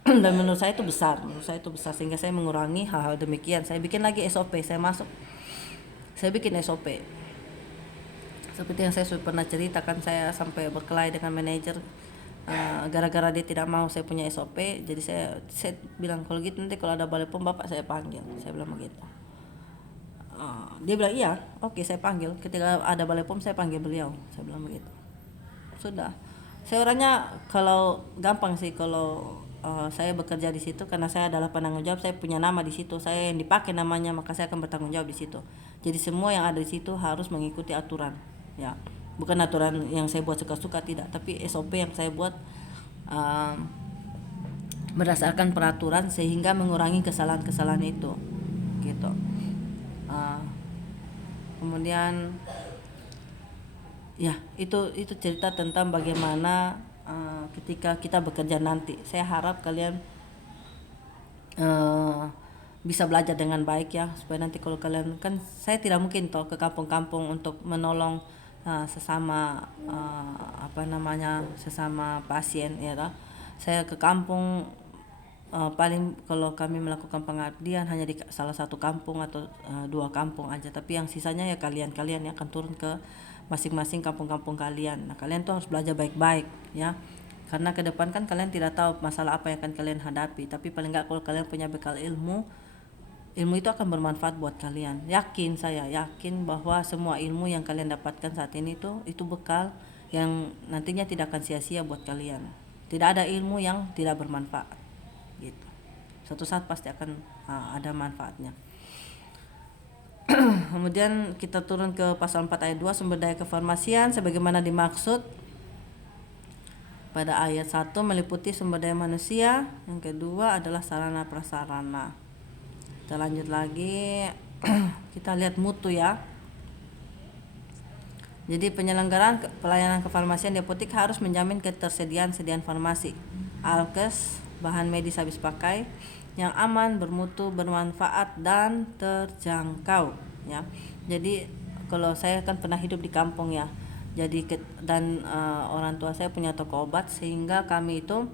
Dan menurut saya itu besar, sehingga saya mengurangi hal-hal demikian. Saya bikin lagi SOP, saya bikin SOP seperti yang saya sudah pernah ceritakan. Saya sampai berkelahi dengan manajer gara-gara dia tidak mau saya punya SOP. Jadi saya bilang, kalau gitu nanti kalau ada balai pom bapak saya panggil, saya bilang begitu. Dia bilang iya, oke saya panggil. Ketika ada balai pom saya panggil beliau, saya bilang begitu. Sudah, saya orangnya kalau gampang sih kalau saya bekerja di situ, karena saya adalah penanggung jawab, saya punya nama di situ, saya yang dipakai namanya, maka saya akan bertanggung jawab di situ. Jadi semua yang ada di situ harus mengikuti aturan, ya, bukan aturan yang saya buat suka-suka, tidak, tapi SOP yang saya buat berdasarkan peraturan sehingga mengurangi kesalahan-kesalahan itu, gitu. Kemudian ya itu cerita tentang bagaimana ketika kita bekerja nanti. Saya harap kalian bisa belajar dengan baik ya, supaya nanti kalau kalian, kan saya tidak mungkin toh ke kampung-kampung untuk menolong sesama sesama pasien ya toh. Saya ke kampung paling kalau kami melakukan pengabdian hanya di salah satu kampung atau 2 kampung aja, tapi yang sisanya ya kalian yang akan turun ke masing-masing kampung-kampung kalian. Nah kalian tuh harus belajar baik-baik ya, karena ke depan kan kalian tidak tahu masalah apa yang akan kalian hadapi, tapi paling nggak kalau kalian punya bekal ilmu itu akan bermanfaat buat kalian. Saya yakin bahwa semua ilmu yang kalian dapatkan saat ini itu bekal yang nantinya tidak akan sia-sia buat kalian. Tidak ada ilmu yang tidak bermanfaat gitu. Suatu saat pasti akan ada manfaatnya. Kemudian kita turun ke pasal 4 ayat 2, sumber daya kefarmasian sebagaimana dimaksud pada ayat 1 meliputi sumber daya manusia, yang kedua adalah sarana prasarana. Kita lanjut lagi. Kita lihat mutu ya. Jadi penyelenggaraan pelayanan kefarmasian di apotek harus menjamin ketersediaan farmasi, alkes, bahan medis habis pakai yang aman, bermutu, bermanfaat dan terjangkau ya. Jadi kalau saya kan pernah hidup di kampung ya. Jadi orang tua saya punya toko obat, sehingga kami itu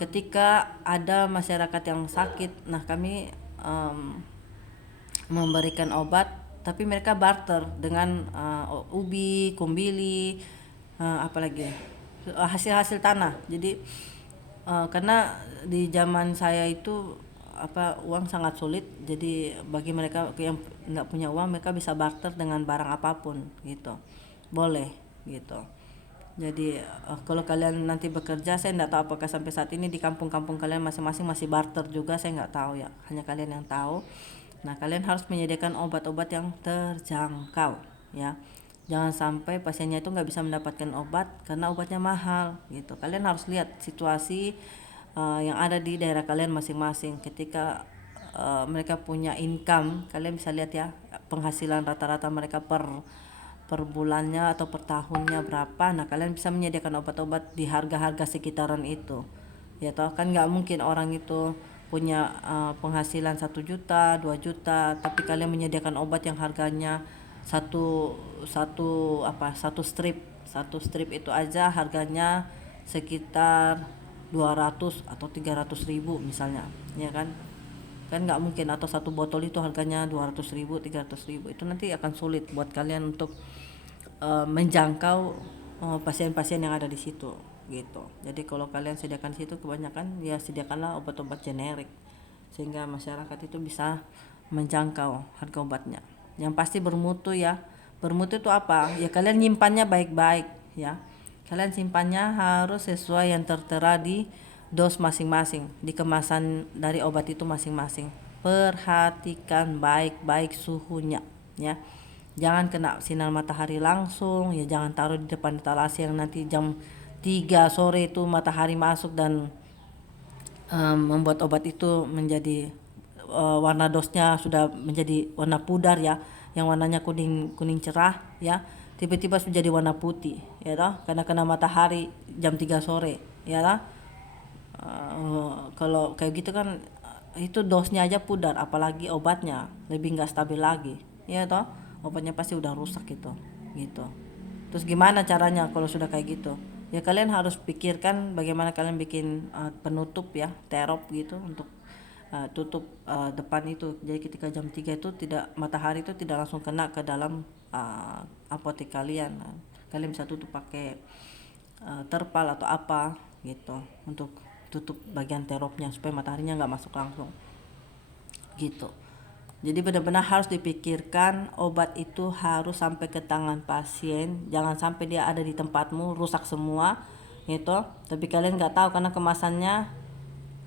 ketika ada masyarakat yang sakit, nah kami memberikan obat, tapi mereka barter dengan ubi, kumbili, apalagi hasil-hasil tanah. Jadi karena di zaman saya itu uang sangat sulit. Jadi bagi mereka yang nggak punya uang, mereka bisa barter dengan barang apapun gitu, boleh gitu. Jadi kalau kalian nanti bekerja, saya nggak tahu apakah sampai saat ini di kampung-kampung kalian masing-masing masih barter juga, saya nggak tahu ya, hanya kalian yang tahu. Nah, kalian harus menyediakan obat-obat yang terjangkau ya. Jangan sampai pasiennya itu nggak bisa mendapatkan obat karena obatnya mahal gitu. Kalian harus lihat situasi yang ada di daerah kalian masing-masing. Ketika mereka punya income, kalian bisa lihat ya penghasilan rata-rata mereka per bulannya atau per tahunnya berapa. Nah, kalian bisa menyediakan obat-obat di harga-harga sekitaran itu ya toh. Kan nggak mungkin orang itu punya penghasilan 1 juta 2 juta tapi kalian menyediakan obat yang harganya satu satu strip itu aja harganya sekitar 200 atau 300 ribu misalnya, ya kan. Kan nggak mungkin. Atau satu botol itu harganya 200 ribu 300 ribu, itu nanti akan sulit buat kalian untuk menjangkau pasien-pasien yang ada di situ gitu. Jadi kalau kalian sediakan situ, kebanyakan ya sediakanlah obat-obat generik sehingga masyarakat itu bisa menjangkau harga obatnya. Yang pasti bermutu ya. Bermutu itu apa? Ya kalian nyimpannya baik-baik ya. Kalian simpannya harus sesuai yang tertera di dos masing-masing, di kemasan dari obat itu masing-masing. Perhatikan baik-baik suhunya ya. Jangan kena sinar matahari langsung ya, jangan taruh di depan etalase yang nanti jam 3 sore itu matahari masuk dan membuat obat itu menjadi warna dosnya sudah menjadi warna pudar ya, yang warnanya kuning cerah ya, tiba-tiba menjadi warna putih ya toh, karena kena matahari jam 3 sore ya toh. Kalau kayak gitu kan itu dosnya aja pudar, apalagi obatnya lebih nggak stabil lagi ya toh. Obatnya pasti udah rusak gitu. Terus gimana caranya kalau sudah kayak gitu? Ya kalian harus pikirkan bagaimana kalian bikin penutup ya, terop gitu untuk tutup depan itu. Jadi ketika jam 3 itu tidak, matahari itu tidak langsung kena ke dalam apotek kalian. Kalian bisa tutup pakai terpal atau apa gitu untuk tutup bagian teropnya supaya mataharinya nggak masuk langsung gitu. Jadi benar-benar harus dipikirkan obat itu harus sampai ke tangan pasien, jangan sampai dia ada di tempatmu rusak semua gitu. Tapi kalian nggak tahu karena kemasannya,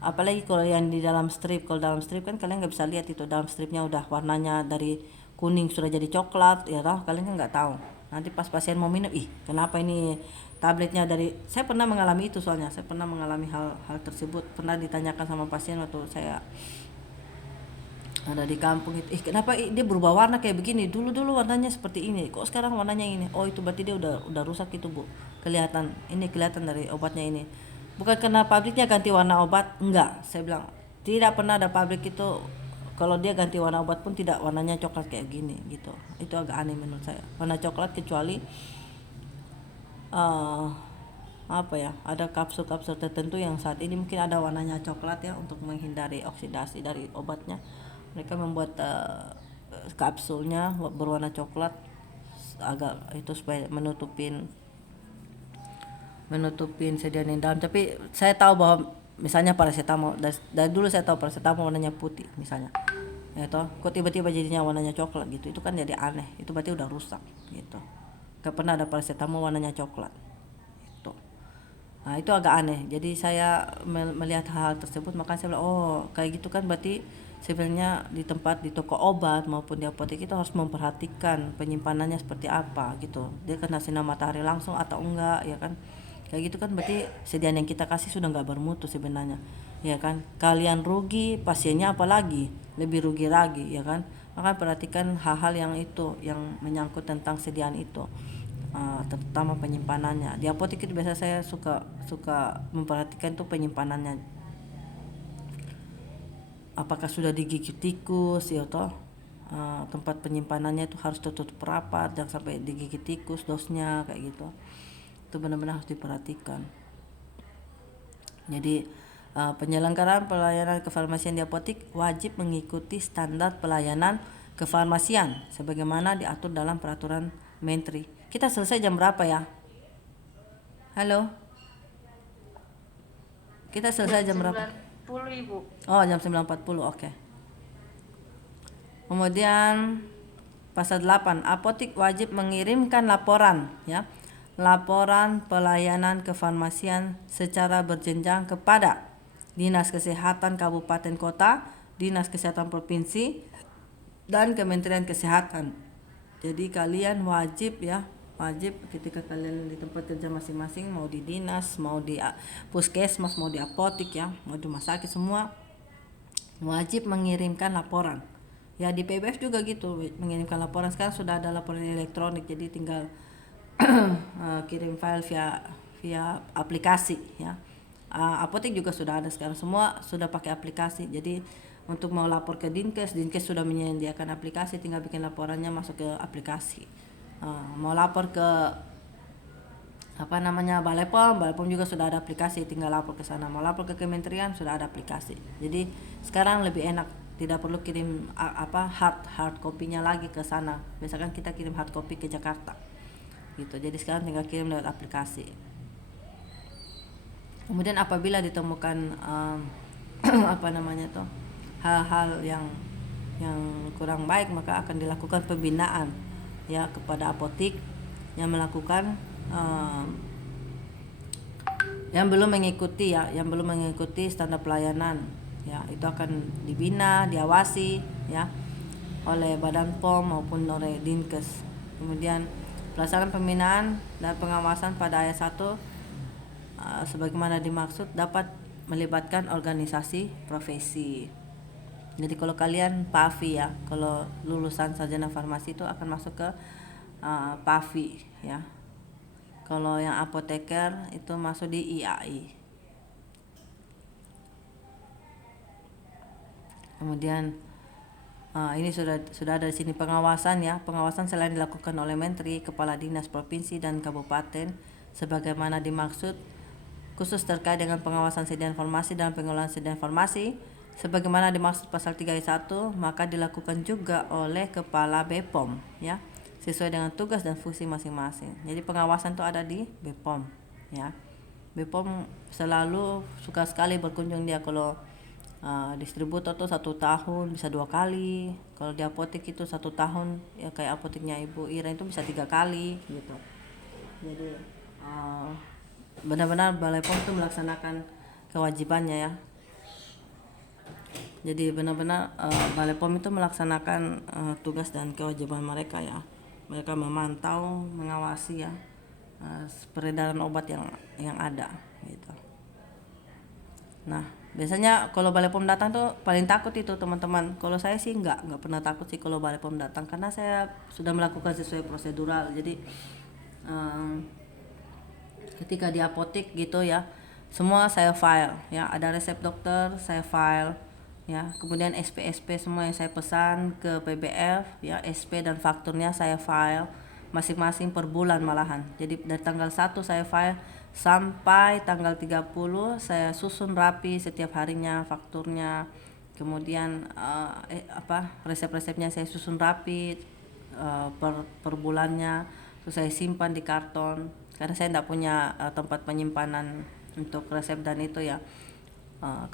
apalagi kalau yang di dalam strip. Kalau dalam strip kan kalian nggak bisa lihat itu dalam stripnya udah warnanya dari kuning sudah jadi coklat ya toh, kalian kan nggak tahu. Nanti pas pasien mau minum, ih kenapa ini tabletnya dari, saya pernah mengalami itu, soalnya saya pernah mengalami hal tersebut. Pernah ditanyakan sama pasien waktu saya ada di kampung itu, kenapa dia berubah warna kayak begini, dulu warnanya seperti ini kok sekarang warnanya ini. Oh itu berarti dia udah rusak itu bu, kelihatan dari obatnya ini. Bukan karena pabriknya ganti warna obat, enggak. Saya bilang tidak pernah ada pabrik itu kalau dia ganti warna obat pun tidak warnanya coklat kayak gini gitu. Itu agak aneh menurut saya, warna coklat, kecuali ada kapsul-kapsul tertentu yang saat ini mungkin ada warnanya coklat ya, untuk menghindari oksidasi dari obatnya. Mereka membuat kapsulnya berwarna coklat agak itu supaya menutupin sediaan yang dalam. Tapi saya tahu bahwa misalnya paracetamol, dari dulu saya tahu paracetamol warnanya putih misalnya ya toh, kok tiba-tiba jadinya warnanya coklat gitu, itu kan jadi aneh, itu berarti udah rusak gitu. Gak pernah ada paracetamol warnanya coklat itu. Nah itu agak aneh. Jadi saya melihat hal tersebut, makanya saya bilang oh kayak gitu kan berarti sebenarnya di toko obat maupun di apotek itu harus memperhatikan penyimpanannya seperti apa gitu. Dia kena sinar matahari langsung atau enggak ya kan. Kayak gitu kan berarti sediaan yang kita kasih sudah nggak bermutu sebenarnya ya kan. Kalian rugi, pasiennya apalagi lebih rugi lagi ya kan. Maka perhatikan hal-hal yang itu yang menyangkut tentang sediaan itu. Terutama penyimpanannya. Di apotek itu biasa saya suka memperhatikan tuh penyimpanannya. Apakah sudah digigit tikus ya toh. Tempat penyimpanannya itu harus tertutup rapat, jangan sampai digigit tikus dosnya kayak gitu. Itu benar-benar harus diperhatikan. Jadi penyelenggaraan pelayanan kefarmasian di apotek wajib mengikuti standar pelayanan kefarmasian sebagaimana diatur dalam peraturan Menteri. Kita selesai jam berapa ya? Halo? Kita selesai jam berapa? 9.10 9.40 Ibu. Oh, jam 9.40, oke. Kemudian pasal 8, apotik wajib mengirimkan laporan ya. Laporan pelayanan kefarmasian secara berjenjang kepada Dinas Kesehatan Kabupaten Kota, Dinas Kesehatan Provinsi, dan Kementerian Kesehatan. Jadi kalian wajib ya, wajib ketika kalian di tempat kerja masing-masing, mau di dinas, mau di puskesmas, mau di apotik ya, mau di rumah sakit, semua wajib mengirimkan laporan. Ya di PBF juga gitu, mengirimkan laporan. Sekarang sudah ada laporan elektronik, jadi tinggal kirim file via aplikasi ya. Apotek juga sudah ada sekarang, semua sudah pakai aplikasi. Jadi untuk mau lapor ke Dinkes sudah menyediakan aplikasi, tinggal bikin laporannya masuk ke aplikasi. Mau lapor ke Balai POM juga sudah ada aplikasi, tinggal lapor ke sana. Mau lapor ke kementerian sudah ada aplikasi. Jadi sekarang lebih enak, tidak perlu kirim hard copy-nya lagi ke sana. Biasakan kita kirim hard copy ke Jakarta gitu. Jadi sekarang tinggal kirim lewat aplikasi. Kemudian apabila ditemukan hal-hal yang kurang baik, maka akan dilakukan pembinaan ya kepada apotik yang melakukan yang belum mengikuti standar pelayanan ya. Itu akan dibina, diawasi ya oleh Badan POM maupun oleh Dinkes. Kemudian pelaksanaan pembinaan dan pengawasan pada ayat 1 sebagaimana dimaksud dapat melibatkan organisasi profesi. Jadi kalau kalian PAFI ya, kalau lulusan sarjana farmasi itu akan masuk ke PAFI ya. Kalau yang apoteker itu masuk di IAI. Kemudian ini sudah ada di sini pengawasan ya. Pengawasan selain dilakukan oleh Menteri, Kepala Dinas Provinsi dan Kabupaten sebagaimana dimaksud, khusus terkait dengan pengawasan sedia informasi dan pengelolaan sedia informasi sebagaimana dimaksud pasal 3 ayat 1, maka dilakukan juga oleh Kepala BPOM ya, sesuai dengan tugas dan fungsi masing-masing. Jadi pengawasan itu ada di BPOM ya. BPOM selalu suka sekali berkunjung dia. Kalau distributor tuh 1 tahun bisa 2 kali, kalau di apotek itu 1 tahun ya, kayak apoteknya Ibu Ira itu bisa 3 kali gitu. Jadi benar-benar Balai POM itu melaksanakan kewajibannya ya. Jadi benar-benar Balai POM itu melaksanakan tugas dan kewajiban mereka ya. Mereka memantau, mengawasi ya peredaran obat yang ada gitu. Nah, biasanya kalau Balai POM datang tuh paling takut itu teman-teman. Kalau saya sih nggak pernah takut sih kalau Balai POM datang, karena saya sudah melakukan sesuai prosedural. Jadi ketika di apotek gitu ya, semua saya file ya, ada resep dokter saya file ya, kemudian SP semua yang saya pesan ke PBF ya, SP dan fakturnya saya file masing-masing per bulan malahan. Jadi dari tanggal 1 saya file sampai tanggal 30 saya susun rapi setiap harinya fakturnya. Kemudian resep-resepnya saya susun rapi per bulannya, terus saya simpan di karton karena saya tidak punya tempat penyimpanan untuk resep dan itu ya.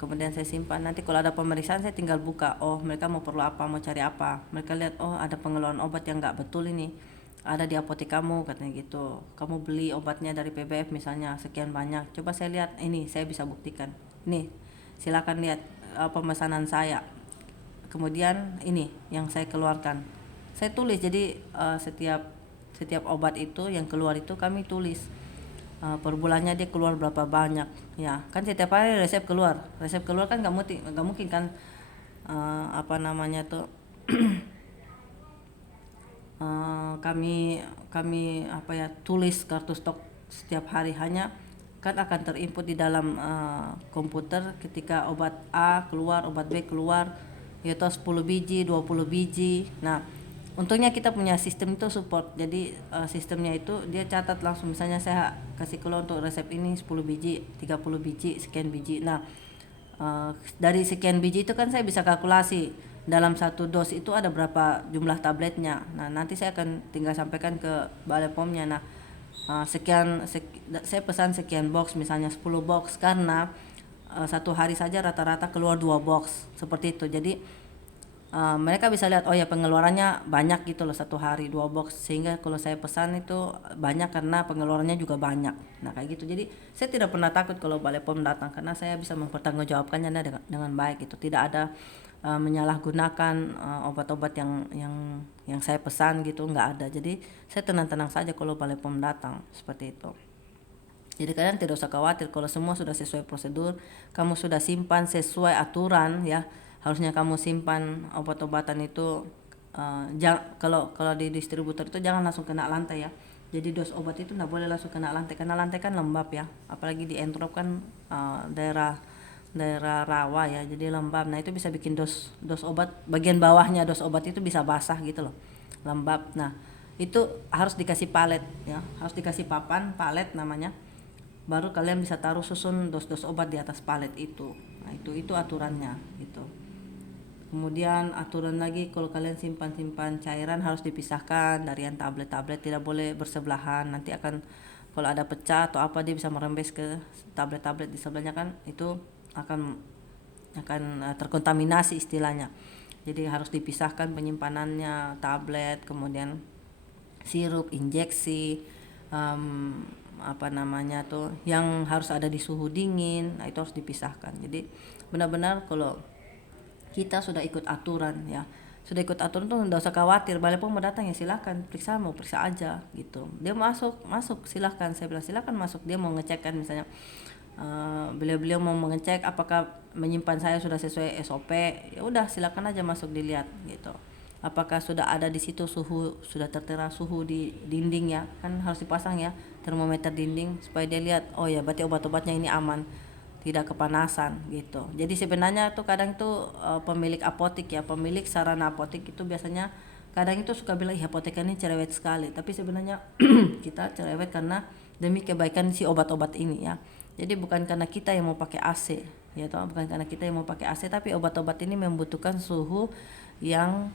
Kemudian saya simpan, nanti kalau ada pemeriksaan saya tinggal buka, oh mereka mau perlu apa, mau cari apa, mereka lihat oh ada pengeluaran obat yang nggak betul ini ada di apotek kamu katanya gitu, kamu beli obatnya dari PBF misalnya sekian banyak, coba saya lihat, ini saya bisa buktikan, ini silakan lihat pemesanan saya, kemudian ini yang saya keluarkan, saya tulis. Jadi setiap obat itu yang keluar itu kami tulis per bulannya dia keluar berapa banyak ya. Kan setiap hari resep keluar kan nggak mungkin kan kami tulis kartu stok setiap hari. Hanya kan akan terinput di dalam komputer ketika obat A keluar, obat B keluar, yaitu 10 biji, 20 biji. Nah, untungnya kita punya sistem itu support. Jadi sistemnya itu dia catat langsung, misalnya saya kasih keluar untuk resep ini 10 biji, 30 biji, sekian biji. Nah, dari sekian biji itu kan saya bisa kalkulasi dalam satu dos itu ada berapa jumlah tabletnya. Nah, nanti saya akan tinggal sampaikan ke Balai POM-nya. Nah, saya pesan sekian box, misalnya 10 box, karena satu hari saja rata-rata keluar 2 box seperti itu. Jadi mereka bisa lihat oh ya pengeluarannya banyak gitu loh, satu hari 2 box, sehingga kalau saya pesan itu banyak karena pengeluarannya juga banyak. Nah kayak gitu, jadi saya tidak pernah takut kalau Balai POM datang karena saya bisa mempertanggungjawabkannya dengan baik. Itu tidak ada menyalahgunakan obat-obat yang saya pesan gitu, nggak ada. Jadi saya tenang-tenang saja kalau Balai POM datang seperti itu. Jadi kalian tidak usah khawatir kalau semua sudah sesuai prosedur, kamu sudah simpan sesuai aturan ya. Harusnya kamu simpan obat-obatan itu kalau di distributor itu jangan langsung kena lantai ya. Jadi dos obat itu nggak boleh langsung kena lantai karena lantai kan lembab ya. Apalagi di entrop kan daerah rawa ya, jadi lembab. Nah itu bisa bikin dos obat bagian bawahnya dos obat itu bisa basah gitu loh, lembab. Nah itu harus dikasih palet ya, harus dikasih papan palet namanya, baru kalian bisa taruh susun dos obat di atas palet itu. Nah itu aturannya gitu. Kemudian aturan lagi kalau kalian simpan cairan harus dipisahkan dari yang tablet, tidak boleh bersebelahan. Nanti akan kalau ada pecah atau apa dia bisa merembes ke tablet di sebelahnya, kan itu akan terkontaminasi istilahnya. Jadi harus dipisahkan penyimpanannya, tablet, kemudian sirup, injeksi, yang harus ada di suhu dingin. Nah itu harus dipisahkan. Jadi benar-benar kalau kita sudah ikut aturan ya, sudah ikut aturan tuh nggak usah khawatir. Balai POM mau datang ya silahkan, mau periksa aja gitu. Dia masuk silahkan, saya bilang silahkan masuk. Dia mau ngecek kan misalnya beliau mau mengecek apakah menyimpan saya sudah sesuai SOP, ya udah silakan aja masuk dilihat gitu. Apakah sudah ada di situ suhu, sudah tertera suhu di dinding ya, kan harus dipasang ya termometer dinding supaya dia lihat oh ya berarti obat-obatnya ini aman, tidak kepanasan gitu. Jadi sebenarnya tuh kadang tuh pemilik apotik ya, pemilik sarana apotik itu biasanya kadang itu suka bilang apoteker ini cerewet sekali, tapi sebenarnya kita cerewet karena demi kebaikan si obat-obat ini ya. Jadi bukan karena kita yang mau pakai AC ya toh, bukan karena kita yang mau pakai AC, tapi obat-obat ini membutuhkan suhu yang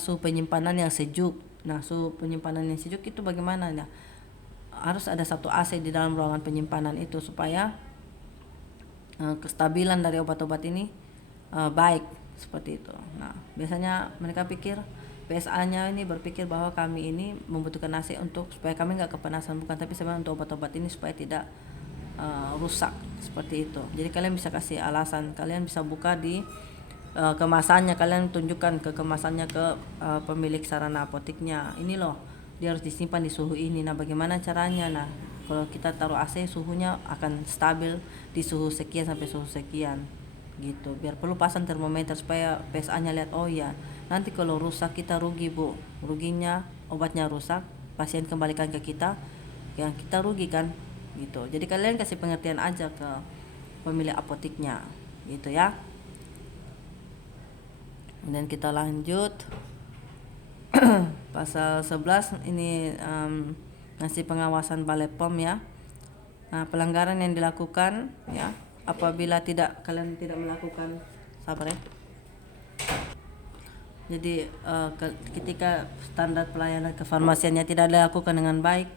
suhu penyimpanan yang sejuk. Nah suhu penyimpanan yang sejuk itu bagaimana ya, harus ada satu AC di dalam ruangan penyimpanan itu supaya kestabilan dari obat-obat ini baik seperti itu. Nah biasanya mereka pikir PSA-nya ini berpikir bahwa kami ini membutuhkan AC untuk supaya kami nggak kepanasan, bukan, tapi sebenarnya untuk obat-obat ini supaya tidak rusak seperti itu. Jadi kalian bisa kasih alasan, kalian bisa buka di kemasannya, kalian tunjukkan ke kemasannya ke pemilik sarana apotiknya, ini loh dia harus disimpan di suhu ini. Nah bagaimana caranya? Nah kalau kita taruh AC suhunya akan stabil di suhu sekian sampai suhu sekian gitu. Biar perlu pasang termometer supaya PSA-nya lihat oh ya nanti kalau rusak kita rugi bu, ruginya obatnya rusak, pasien kembalikan ke kita, yang kita rugi kan gitu. Jadi kalian kasih pengertian aja ke pemilik apotiknya gitu ya. Kemudian kita lanjut pasal 11 ini ngasih pengawasan Balai POM ya. Nah, pelanggaran yang dilakukan ya, apabila kalian tidak melakukan, sabar ya. Jadi ketika standar pelayanan kefarmasiannya tidak dilakukan dengan baik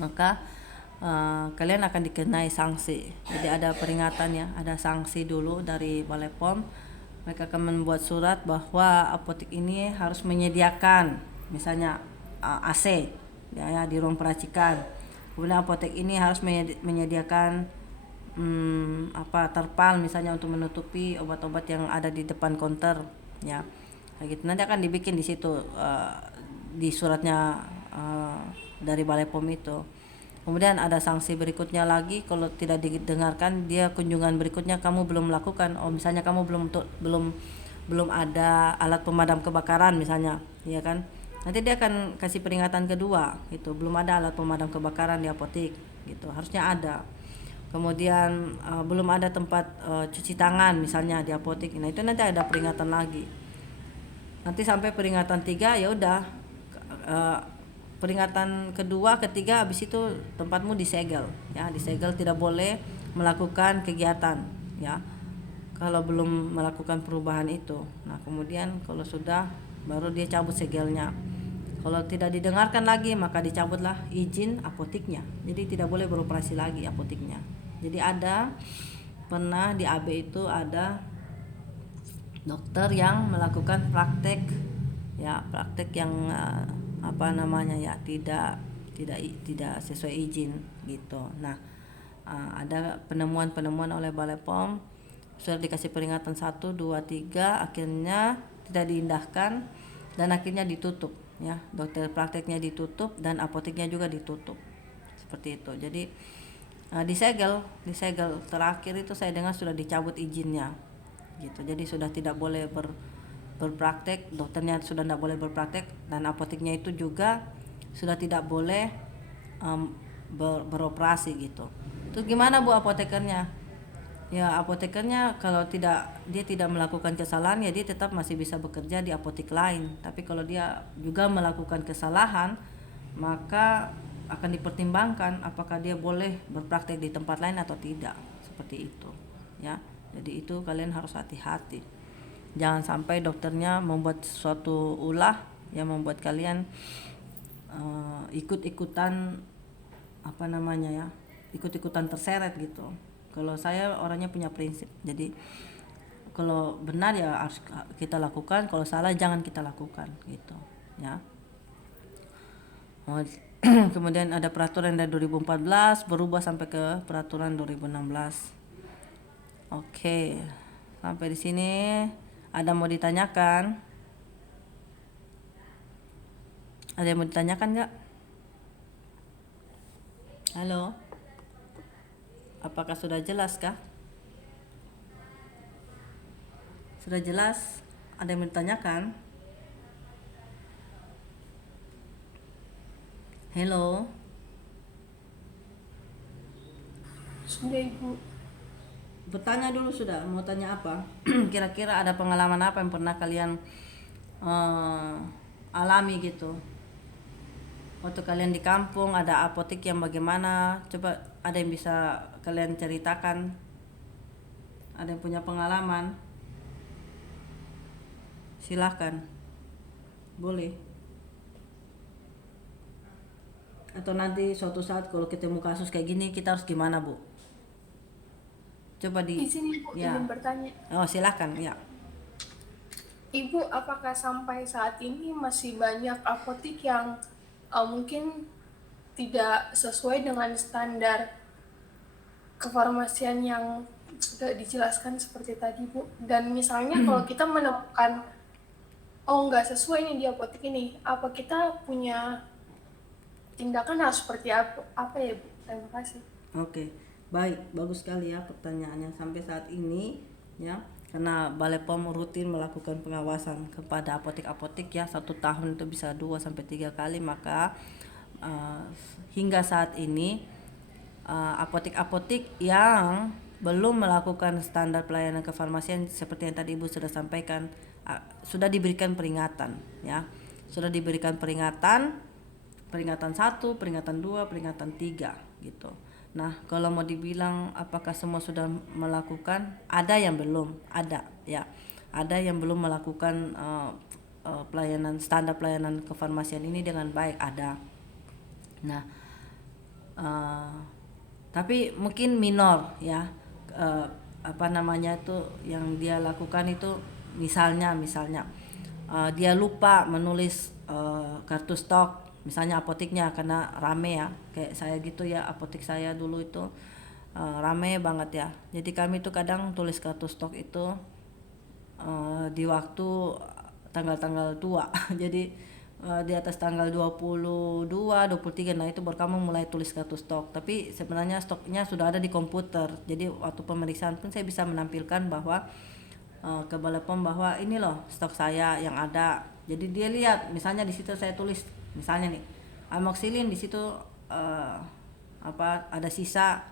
maka kalian akan dikenai sanksi. Jadi ada peringatan ya, ada sanksi dulu dari Balai POM. Mereka akan membuat surat bahwa apotek ini harus menyediakan misalnya AC ya di ruang peracikan. Kemudian apotek ini harus menyediakan terpal misalnya untuk menutupi obat-obat yang ada di depan konter ya. Kayak gitu. Nanti akan dibikin di situ di suratnya dari Balai POM itu. Kemudian ada sanksi berikutnya lagi kalau tidak didengarkan, dia kunjungan berikutnya kamu belum melakukan, misalnya kamu belum ada alat pemadam kebakaran misalnya, ya kan? Nanti dia akan kasih peringatan kedua, itu belum ada alat pemadam kebakaran di apotek, gitu. Harusnya ada. Kemudian belum ada tempat cuci tangan misalnya di apotek, nah itu nanti ada peringatan lagi. Nanti sampai peringatan 3 ya udah. Peringatan kedua, ketiga, habis itu tempatmu disegel ya, disegel, tidak boleh melakukan kegiatan ya kalau belum melakukan perubahan itu. Nah kemudian kalau sudah baru dia cabut segelnya. Kalau tidak didengarkan lagi maka dicabutlah izin apoteknya, jadi tidak boleh beroperasi lagi apoteknya Jadi ada pernah di AB itu ada dokter yang melakukan praktek, ya praktek yang apa namanya ya, tidak sesuai izin gitu. Nah, ada penemuan oleh Balai POM, sudah dikasih peringatan 1, 2, 3, akhirnya tidak diindahkan dan akhirnya ditutup ya, dokter prakteknya ditutup dan apoteknya juga ditutup seperti itu. Jadi disegel terakhir itu saya dengar sudah dicabut izinnya gitu. Jadi sudah tidak boleh berpraktek, dokternya sudah tidak boleh berpraktek dan apoteknya itu juga sudah tidak boleh beroperasi gitu. Terus gimana Bu apotekernya? Ya apotekernya kalau dia tidak melakukan kesalahan ya dia tetap masih bisa bekerja di apotek lain. Tapi kalau dia juga melakukan kesalahan, maka akan dipertimbangkan apakah dia boleh berpraktek di tempat lain atau tidak, seperti itu ya. Jadi itu kalian harus hati-hati, jangan sampai dokternya membuat suatu ulah yang membuat kalian ikut-ikutan apa namanya ya, ikut-ikutan terseret gitu. Kalau saya orangnya punya prinsip, jadi kalau benar ya harus kita lakukan, kalau salah jangan kita lakukan gitu ya. Kemudian ada peraturan dari 2014 berubah sampai ke peraturan 2016. Oke, sampai di sini ada mau ditanyakan? Ada yang mau ditanyakan nggak? Halo, apakah sudah jelas kah? Sudah jelas? Ada yang mau ditanyakan? Halo. Sudah Ibu. Bertanya dulu sudah, mau tanya apa? Kira-kira ada pengalaman apa yang pernah kalian alami gitu? Waktu kalian di kampung ada apotek yang bagaimana? Coba ada yang bisa kalian ceritakan? Ada yang punya pengalaman? Silahkan, boleh. Atau nanti suatu saat kalau ketemu kasus kayak gini kita harus gimana Bu? Coba Izin Ibu, ya. izin bertanya. Oh silahkan ya. Ibu, apakah sampai saat ini masih banyak apotek yang mungkin tidak sesuai dengan standar kefarmasian yang sudah dijelaskan seperti tadi Bu? Dan misalnya kalau kita menemukan nggak sesuai nih di apotek ini, apa kita punya tindakan harus seperti apa ya Bu? Terima kasih. Oke, baik, bagus sekali ya pertanyaannya. Sampai saat ini ya, karena Balai POM rutin melakukan pengawasan kepada apotek-apotek ya, 1 tahun itu bisa 2 sampai 3 kali, maka hingga saat ini apotek-apotek yang belum melakukan standar pelayanan kefarmasian seperti yang tadi Ibu sudah sampaikan, sudah diberikan peringatan ya, sudah diberikan peringatan 1, peringatan 2, peringatan 3 gitu. Nah, kalau mau dibilang apakah semua sudah melakukan, ada yang belum, ada ya. Ada yang belum melakukan pelayanan, standar pelayanan kefarmasian ini dengan baik, ada. Nah, tapi mungkin minor ya, apa namanya itu yang dia lakukan itu misalnya dia lupa menulis kartu stok, misalnya apoteknya karena rame ya, kayak saya gitu ya, apotek saya dulu itu rame banget ya. Jadi kami tuh kadang tulis kartu stok itu di waktu tanggal-tanggal tua. Jadi di atas tanggal 22, 23, nah itu baru kamu mulai tulis kartu stok. Tapi sebenarnya stoknya sudah ada di komputer. Jadi waktu pemeriksaan pun saya bisa menampilkan bahwa ke Balai POM bahwa ini loh stok saya yang ada. Jadi dia lihat, misalnya di situ saya tulis, misalnya nih amoxicillin, di situ ada sisa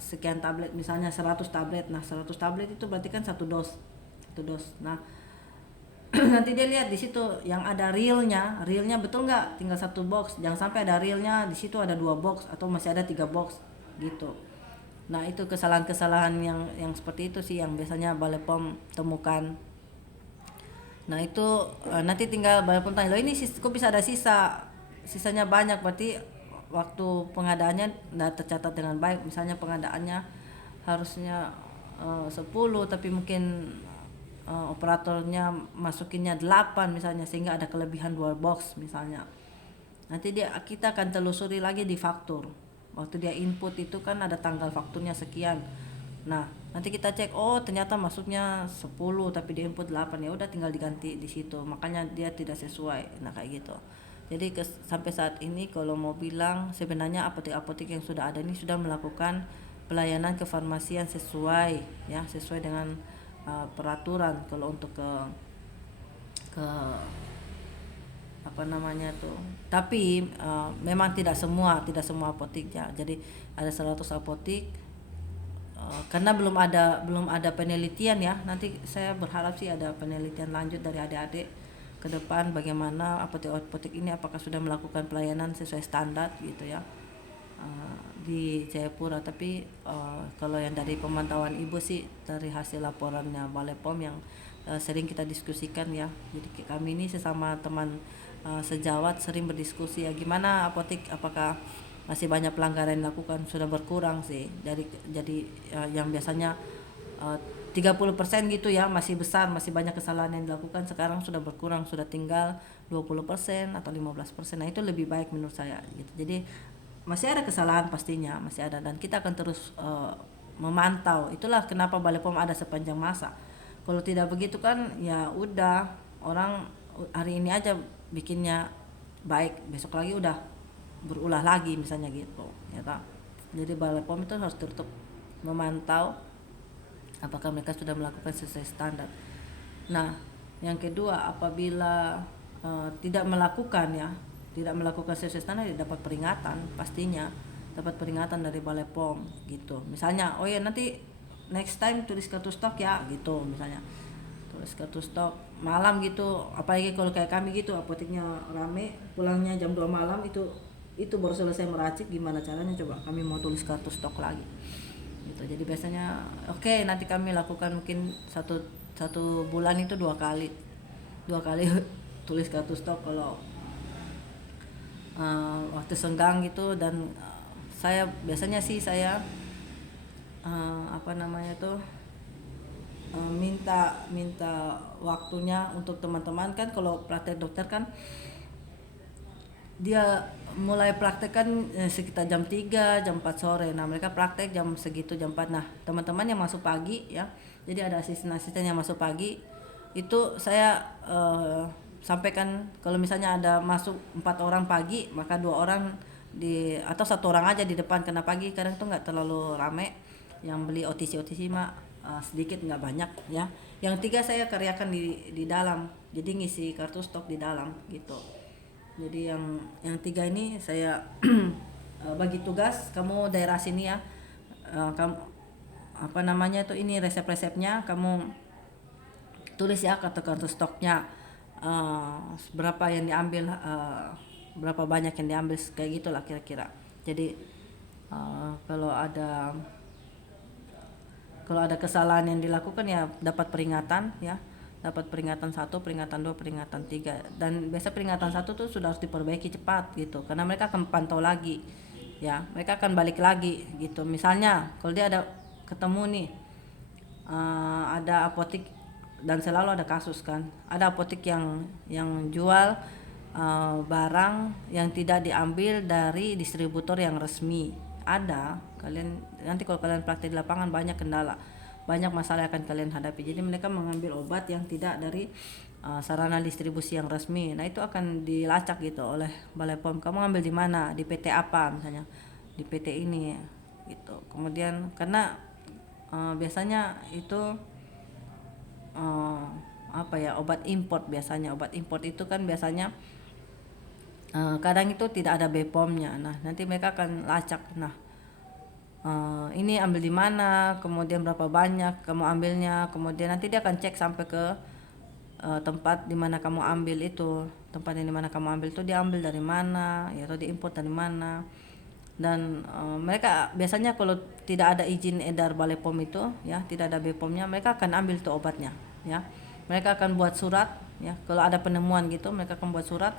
sekian tablet, misalnya 100 tablet. Nah 100 tablet itu berarti kan satu dos. Nah nanti dia lihat di situ yang ada realnya betul nggak, tinggal 1 box, jangan sampai ada realnya di situ ada 2 box atau masih ada 3 box gitu. Nah itu kesalahan-kesalahan yang seperti itu sih yang biasanya Balai POM temukan. Nah itu nanti tinggal Balai POM tanya, loh ini kok bisa ada sisanya banyak, berarti waktu pengadaannya tidak tercatat dengan baik. Misalnya pengadaannya harusnya 10 tapi mungkin operatornya masukinnya 8 misalnya, sehingga ada kelebihan 2 box misalnya. Nanti kita akan telusuri lagi di faktur. Waktu dia input itu kan ada tanggal fakturnya sekian. Nah, nanti kita cek, oh ternyata masuknya 10 tapi dia input 8, ya udah tinggal diganti di situ. Makanya dia tidak sesuai. Nah, kayak gitu. Jadi sampai saat ini kalau mau bilang sebenarnya apotek-apotek yang sudah ada ini sudah melakukan pelayanan kefarmasian sesuai ya, sesuai dengan peraturan. Kalau untuk ke apa namanya tuh, tapi memang tidak semua apotek ya. Jadi ada 100 apotek, karena belum ada penelitian ya. Nanti saya berharap sih ada penelitian lanjut dari adik-adik ke depan bagaimana apotek-apotek ini apakah sudah melakukan pelayanan sesuai standar gitu ya di Jayapura. Tapi kalau yang dari pemantauan ibu sih, dari hasil laporannya Balai POM yang sering kita diskusikan ya, jadi kami ini sesama teman sejawat sering berdiskusi ya, gimana apotek apakah masih banyak pelanggaran yang dilakukan. Sudah berkurang sih, jadi yang biasanya 30% gitu ya, masih besar, masih banyak kesalahan yang dilakukan, sekarang sudah berkurang, sudah tinggal 20% atau 15%. Nah, itu lebih baik menurut saya gitu. Jadi masih ada kesalahan, pastinya masih ada, dan kita akan terus memantau. Itulah kenapa Balai POM ada sepanjang masa. Kalau tidak begitu kan ya udah, orang hari ini aja bikinnya baik, besok lagi udah berulah lagi misalnya gitu ya tak. Jadi Balai POM itu harus tetap memantau apakah mereka sudah melakukan sesuai standar. Nah, yang kedua, apabila tidak melakukan sesuai standar, dapat peringatan, pastinya dapat peringatan dari Balai POM gitu. Misalnya, oh ya nanti next time tulis kartu stok ya gitu, misalnya tulis kartu stok malam gitu. Apalagi kalau kayak kami gitu, apoteknya rame, pulangnya jam 2 malam, itu baru selesai meracik, gimana caranya coba kami mau tulis kartu stok lagi gitu. Jadi biasanya oke, nanti kami lakukan mungkin satu bulan itu dua kali tulis kartu stok kalau waktu senggang gitu. Dan saya biasanya sih minta waktunya untuk teman-teman. Kan kalau praktek dokter kan dia mulai praktek kan sekitar jam 3, jam 4 sore. Nah, mereka praktek jam segitu, jam 4. Nah, teman-teman yang masuk pagi ya, jadi ada asisten-asisten yang masuk pagi, itu saya sampaikan kalau misalnya ada masuk 4 orang pagi, maka 2 orang atau 1 orang aja di depan, karena pagi kadang tuh nggak terlalu rame yang beli OTC mah, sedikit, nggak banyak ya. Yang 3 saya karyakan di dalam, jadi ngisi kartu stok di dalam gitu. Jadi yang 3 ini saya bagi tugas, kamu daerah sini ya, kamu ini resep-resepnya kamu tulis ya, kartu stoknya berapa yang diambil, berapa banyak yang diambil, kayak gitulah kira-kira. Jadi kalau ada kesalahan yang dilakukan ya dapat peringatan ya. Dapat peringatan 1, peringatan 2, peringatan 3. Dan biasa peringatan 1 tuh sudah harus diperbaiki cepat gitu, karena mereka akan pantau lagi ya, mereka akan balik lagi gitu. Misalnya kalau dia ada ketemu nih ada apotek, dan selalu ada kasus kan, ada apotek yang jual barang yang tidak diambil dari distributor yang resmi. Ada, kalian nanti kalau kalian praktek di lapangan banyak kendala, banyak masalah yang akan kalian hadapi. Jadi mereka mengambil obat yang tidak dari sarana distribusi yang resmi. Nah, itu akan dilacak gitu oleh Balai POM. Kamu ambil di mana? Di PT apa misalnya? Di PT ini gitu. Kemudian karena biasanya itu obat import biasanya. Obat import itu kan biasanya kadang itu tidak ada BPOM-nya. Nah, nanti mereka akan lacak. Nah, ini ambil di mana, kemudian berapa banyak kamu ambilnya, kemudian nanti dia akan cek sampai ke tempat di mana kamu ambil itu, tempat yang di mana kamu ambil itu diambil dari mana, ya, atau diimport dari mana. Dan mereka biasanya kalau tidak ada izin edar Balai POM itu, ya, tidak ada BPOM-nya, mereka akan ambil tuh obatnya, ya. Mereka akan buat surat, ya, kalau ada penemuan gitu, mereka akan buat surat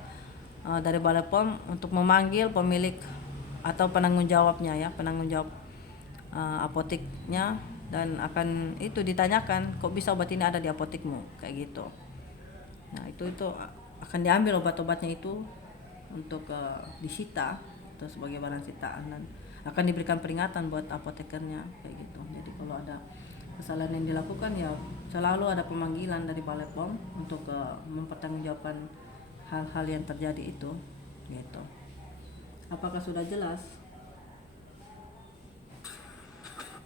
dari Balai POM untuk memanggil pemilik atau penanggung jawabnya ya, penanggung jawab apoteknya, dan akan itu ditanyakan kok bisa obat ini ada di apotekmu kayak gitu. Nah itu akan diambil obat-obatnya itu untuk disita atau sebagai barang sitaan, dan akan diberikan peringatan buat apotekernya kayak gitu. Jadi kalau ada kesalahan yang dilakukan ya selalu ada pemanggilan dari Balai POM untuk mempertanggungjawabkan hal-hal yang terjadi itu gitu. Apakah sudah jelas?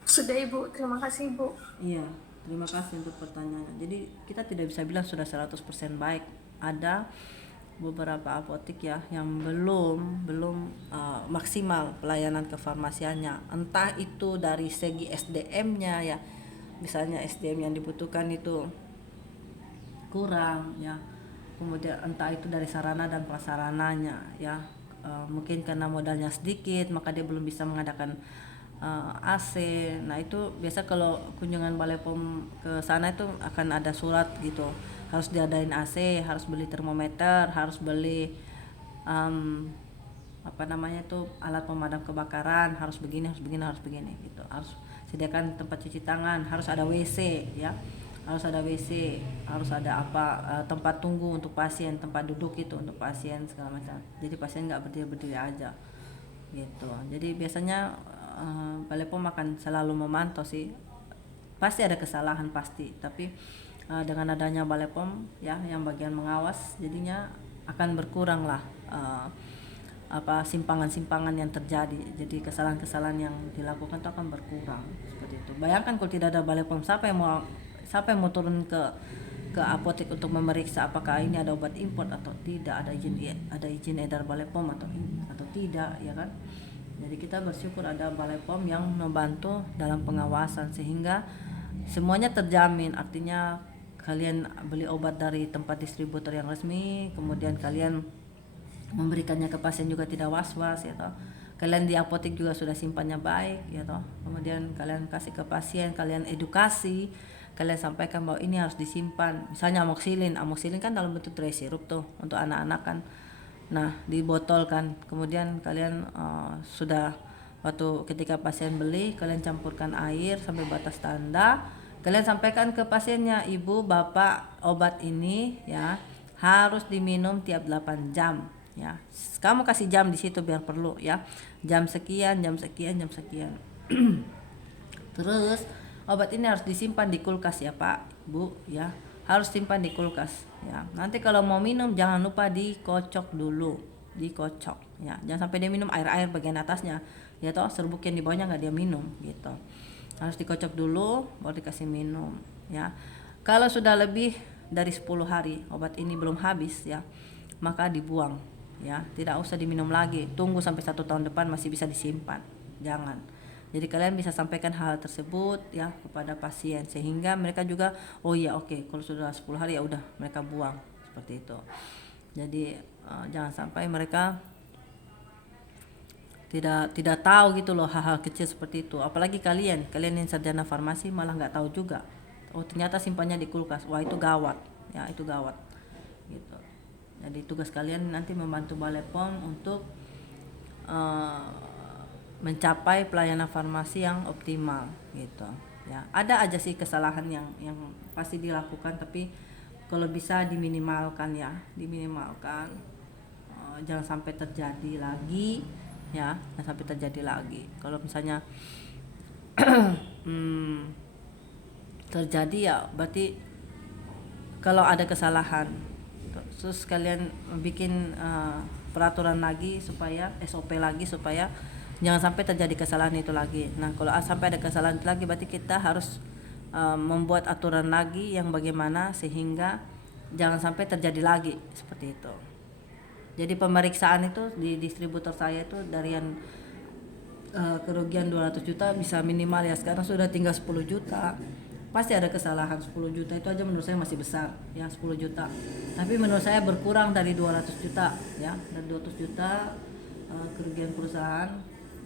Sudah Ibu, terima kasih Ibu. Iya, terima kasih untuk pertanyaannya. Jadi kita tidak bisa bilang sudah 100% baik. Ada beberapa apotek ya yang belum maksimal pelayanan kefarmasiannya. Entah itu dari segi SDM-nya ya. Misalnya SDM yang dibutuhkan itu kurang ya. Kemudian entah itu dari sarana dan prasarananya ya. Mungkin karena modalnya sedikit maka dia belum bisa mengadakan AC. Nah itu biasa kalau kunjungan Balai POM ke sana itu akan ada surat gitu, harus diadain AC, harus beli termometer, harus beli alat pemadam kebakaran, harus begini gitu, harus sediakan tempat cuci tangan, harus ada WC ya, harus ada WC, harus ada tempat tunggu untuk pasien, tempat duduk itu untuk pasien segala macam. Jadi pasien nggak berdiri aja gitu. Jadi biasanya Balai POM akan selalu memantau sih, pasti ada kesalahan pasti, tapi dengan adanya Balai POM ya yang bagian mengawas, jadinya akan berkurang lah simpangan-simpangan yang terjadi. Jadi kesalahan-kesalahan yang dilakukan itu akan berkurang seperti itu. Bayangkan kalau tidak ada Balai POM, siapa yang mau turun ke apotek untuk memeriksa apakah ini ada obat impor atau tidak, ada izin edar Balai POM atau tidak ya kan. Jadi kita bersyukur ada Balai POM yang membantu dalam pengawasan sehingga semuanya terjamin. Artinya kalian beli obat dari tempat distributor yang resmi, kemudian kalian memberikannya ke pasien juga tidak was-was ya toh. Kalian di apotek juga sudah simpannya baik ya toh. Kemudian kalian kasih ke pasien, kalian edukasi, kalian sampaikan bahwa ini harus disimpan. Misalnya amoxicillin kan dalam bentuk dry syrup tuh untuk anak-anak kan. Nah dibotolkan, kemudian kalian sudah waktu ketika pasien beli kalian campurkan air sampai batas tanda, kalian sampaikan ke pasiennya, ibu bapak obat ini ya harus diminum tiap 8 jam ya, kamu kasih jam di situ biar perlu ya, jam sekian terus obat ini harus disimpan di kulkas ya pak bu ya, harus simpan di kulkas ya. Nanti kalau mau minum jangan lupa dikocok dulu, ya, jangan sampai dia minum air bagian atasnya ya toh, serbuk yang di bawahnya nggak dia minum gitu. Harus dikocok dulu baru dikasih minum ya. Kalau sudah lebih dari 10 hari obat ini belum habis ya, maka dibuang ya, tidak usah diminum lagi, tunggu sampai 1 tahun depan masih bisa disimpan, jangan. Jadi kalian bisa sampaikan hal tersebut ya kepada pasien sehingga mereka juga oh iya oke, kalau sudah 10 hari ya udah mereka buang seperti itu. Jadi jangan sampai mereka tidak tahu gitu loh hal-hal kecil seperti itu. Apalagi kalian yang sarjana farmasi malah nggak tahu juga. Oh ternyata simpannya di kulkas. Wah itu gawat ya, itu gawat gitu. Jadi tugas kalian nanti membantu Balai POM untuk mencapai pelayanan farmasi yang optimal gitu ya. Ada aja sih kesalahan yang pasti dilakukan, tapi kalau bisa diminimalkan ya, jangan sampai terjadi lagi ya, kalau misalnya terjadi ya berarti kalau ada kesalahan terus kalian bikin peraturan lagi supaya SOP lagi supaya jangan sampai terjadi kesalahan itu lagi. Nah kalau sampai ada kesalahan itu lagi berarti kita harus membuat aturan lagi yang bagaimana sehingga jangan sampai terjadi lagi seperti itu. Jadi pemeriksaan itu di distributor saya itu dari yang kerugian 200 juta bisa minimal ya, sekarang sudah tinggal 10 juta. Pasti ada kesalahan. 10 juta itu aja menurut saya masih besar ya, 10 juta. Tapi menurut saya berkurang dari 200 juta ya, dari 200 juta kerugian perusahaan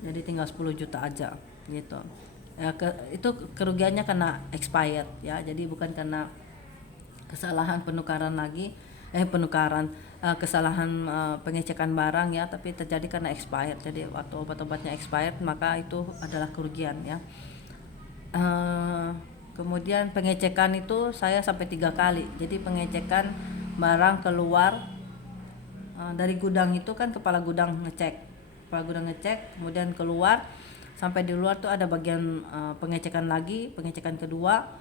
jadi tinggal 10 juta aja gitu ya. Itu kerugiannya karena expired ya, jadi bukan karena kesalahan penukaran lagi. penukaran, kesalahan pengecekan barang ya, tapi terjadi karena expired. Jadi waktu obat-obatnya expired maka itu adalah kerugian ya. Kemudian pengecekan itu saya sampai 3 kali. Jadi pengecekan barang keluar dari gudang itu kan kepala gudang ngecek, kemudian keluar sampai di luar tuh ada bagian pengecekan lagi, pengecekan kedua,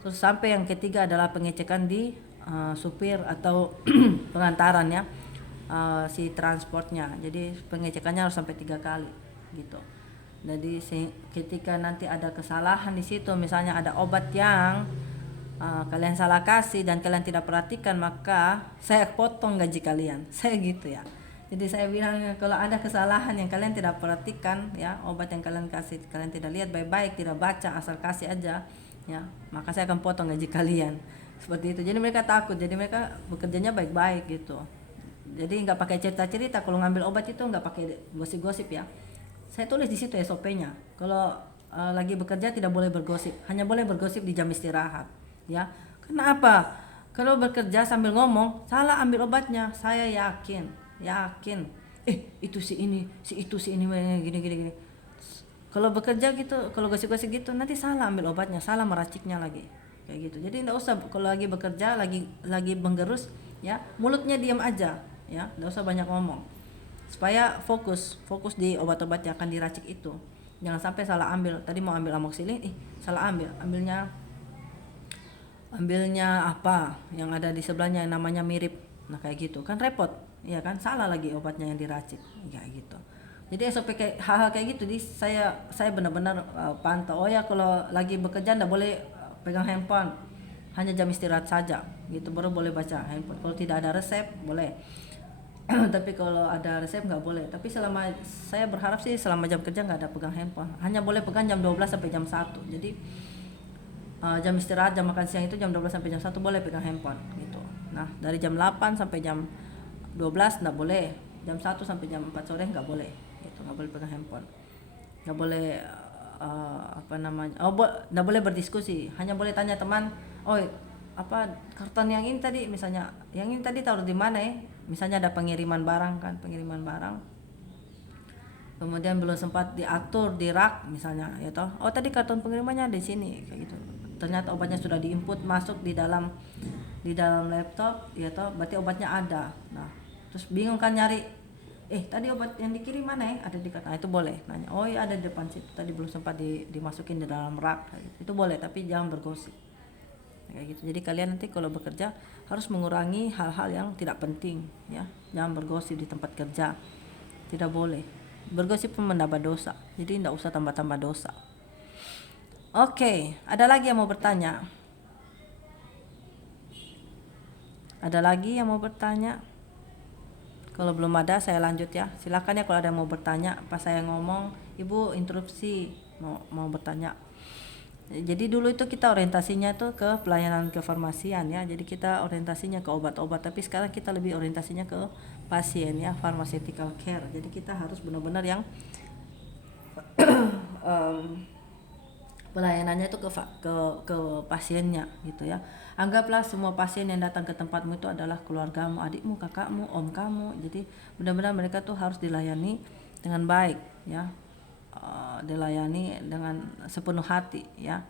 terus sampai yang ketiga adalah pengecekan di supir atau pengantaran ya, si transportnya. Jadi pengecekannya harus sampai 3 kali gitu. Jadi ketika nanti ada kesalahan di situ, misalnya ada obat yang kalian salah kasih dan kalian tidak perhatikan, maka saya potong gaji kalian. Saya gitu ya. Jadi saya bilang kalau ada kesalahan yang kalian tidak perhatikan ya, obat yang kalian kasih kalian tidak lihat baik-baik, tidak baca, asal kasih aja ya, maka saya akan potong gaji kalian. Seperti itu. Jadi mereka takut, jadi mereka bekerjanya baik-baik gitu. Jadi nggak pakai cerita-cerita, kalau ngambil obat itu nggak pakai gosip-gosip ya. Saya tulis di situ SOP-nya. Kalau lagi bekerja tidak boleh bergosip, hanya boleh bergosip di jam istirahat. Ya, kenapa? Kalau bekerja sambil ngomong, salah ambil obatnya. Saya yakin. Itu si ini, si itu, si ini, gini. Kalau bekerja gitu, kalau gosip-gosip gitu, nanti salah ambil obatnya, salah meraciknya lagi, kayak gitu. Jadi nggak usah kalau lagi bekerja, lagi menggerus, ya mulutnya diam aja, ya, nggak usah banyak ngomong, supaya fokus di obat-obat yang akan diracik itu. Jangan sampai salah ambil. Tadi mau ambil amoxicillin, salah ambilnya apa yang ada di sebelahnya yang namanya mirip, nah kayak gitu kan repot ya kan, salah lagi obatnya yang diracik kayak gitu. Jadi SOP kayak hal-hal kayak gitu, jadi saya benar-benar pantau. Oh ya, kalau lagi bekerja nggak boleh pegang handphone, hanya jam istirahat saja gitu baru boleh baca handphone. Kalau tidak ada resep boleh tapi kalau ada resep nggak boleh. Tapi saya berharap sih selama jam kerja nggak ada pegang handphone, hanya boleh pegang jam 12 sampai jam 1. Jadi jam istirahat, jam makan siang itu jam 12 sampai jam 1 boleh pegang handphone gitu. Nah dari jam 8 sampai jam 12 nggak boleh, jam 1 sampai jam 4 sore nggak boleh gitu, nggak boleh pegang handphone, nggak boleh nggak boleh berdiskusi, hanya boleh tanya teman, karton yang ini tadi, misalnya yang ini tadi taruh di mana ya, misalnya ada pengiriman barang, kemudian belum sempat diatur di rak misalnya ya toh, tadi karton pengirimannya di sini kayak gitu, ternyata obatnya sudah diinput masuk di dalam laptop ya toh, berarti obatnya ada. Nah terus bingung kan nyari, tadi obat yang dikirim mana ya, ada di karton. Itu boleh nanya, ya ada di depan situ, tadi belum sempat dimasukin di dalam rak gitu. Itu boleh, tapi jangan bergosip kayak gitu. Jadi kalian nanti kalau bekerja harus mengurangi hal-hal yang tidak penting ya, jangan bergosip di tempat kerja, tidak boleh. Bergosip pun menambah dosa, jadi tidak usah tambah-tambah dosa. Oke, ada lagi yang mau bertanya? Kalau belum ada saya lanjut ya. Silakan ya kalau ada yang mau bertanya. Pas saya ngomong, Ibu interupsi mau bertanya. Jadi dulu itu kita orientasinya tuh ke pelayanan kefarmasian ya. Jadi kita orientasinya ke obat-obat, tapi sekarang kita lebih orientasinya ke pasien ya, pharmaceutical care. Jadi kita harus benar-benar yang pelayanannya itu ke pasiennya gitu ya. Anggaplah semua pasien yang datang ke tempatmu itu adalah keluargamu, adikmu, kakakmu, om kamu. Jadi benar-benar mereka tuh harus dilayani dengan baik ya, dilayani dengan sepenuh hati ya.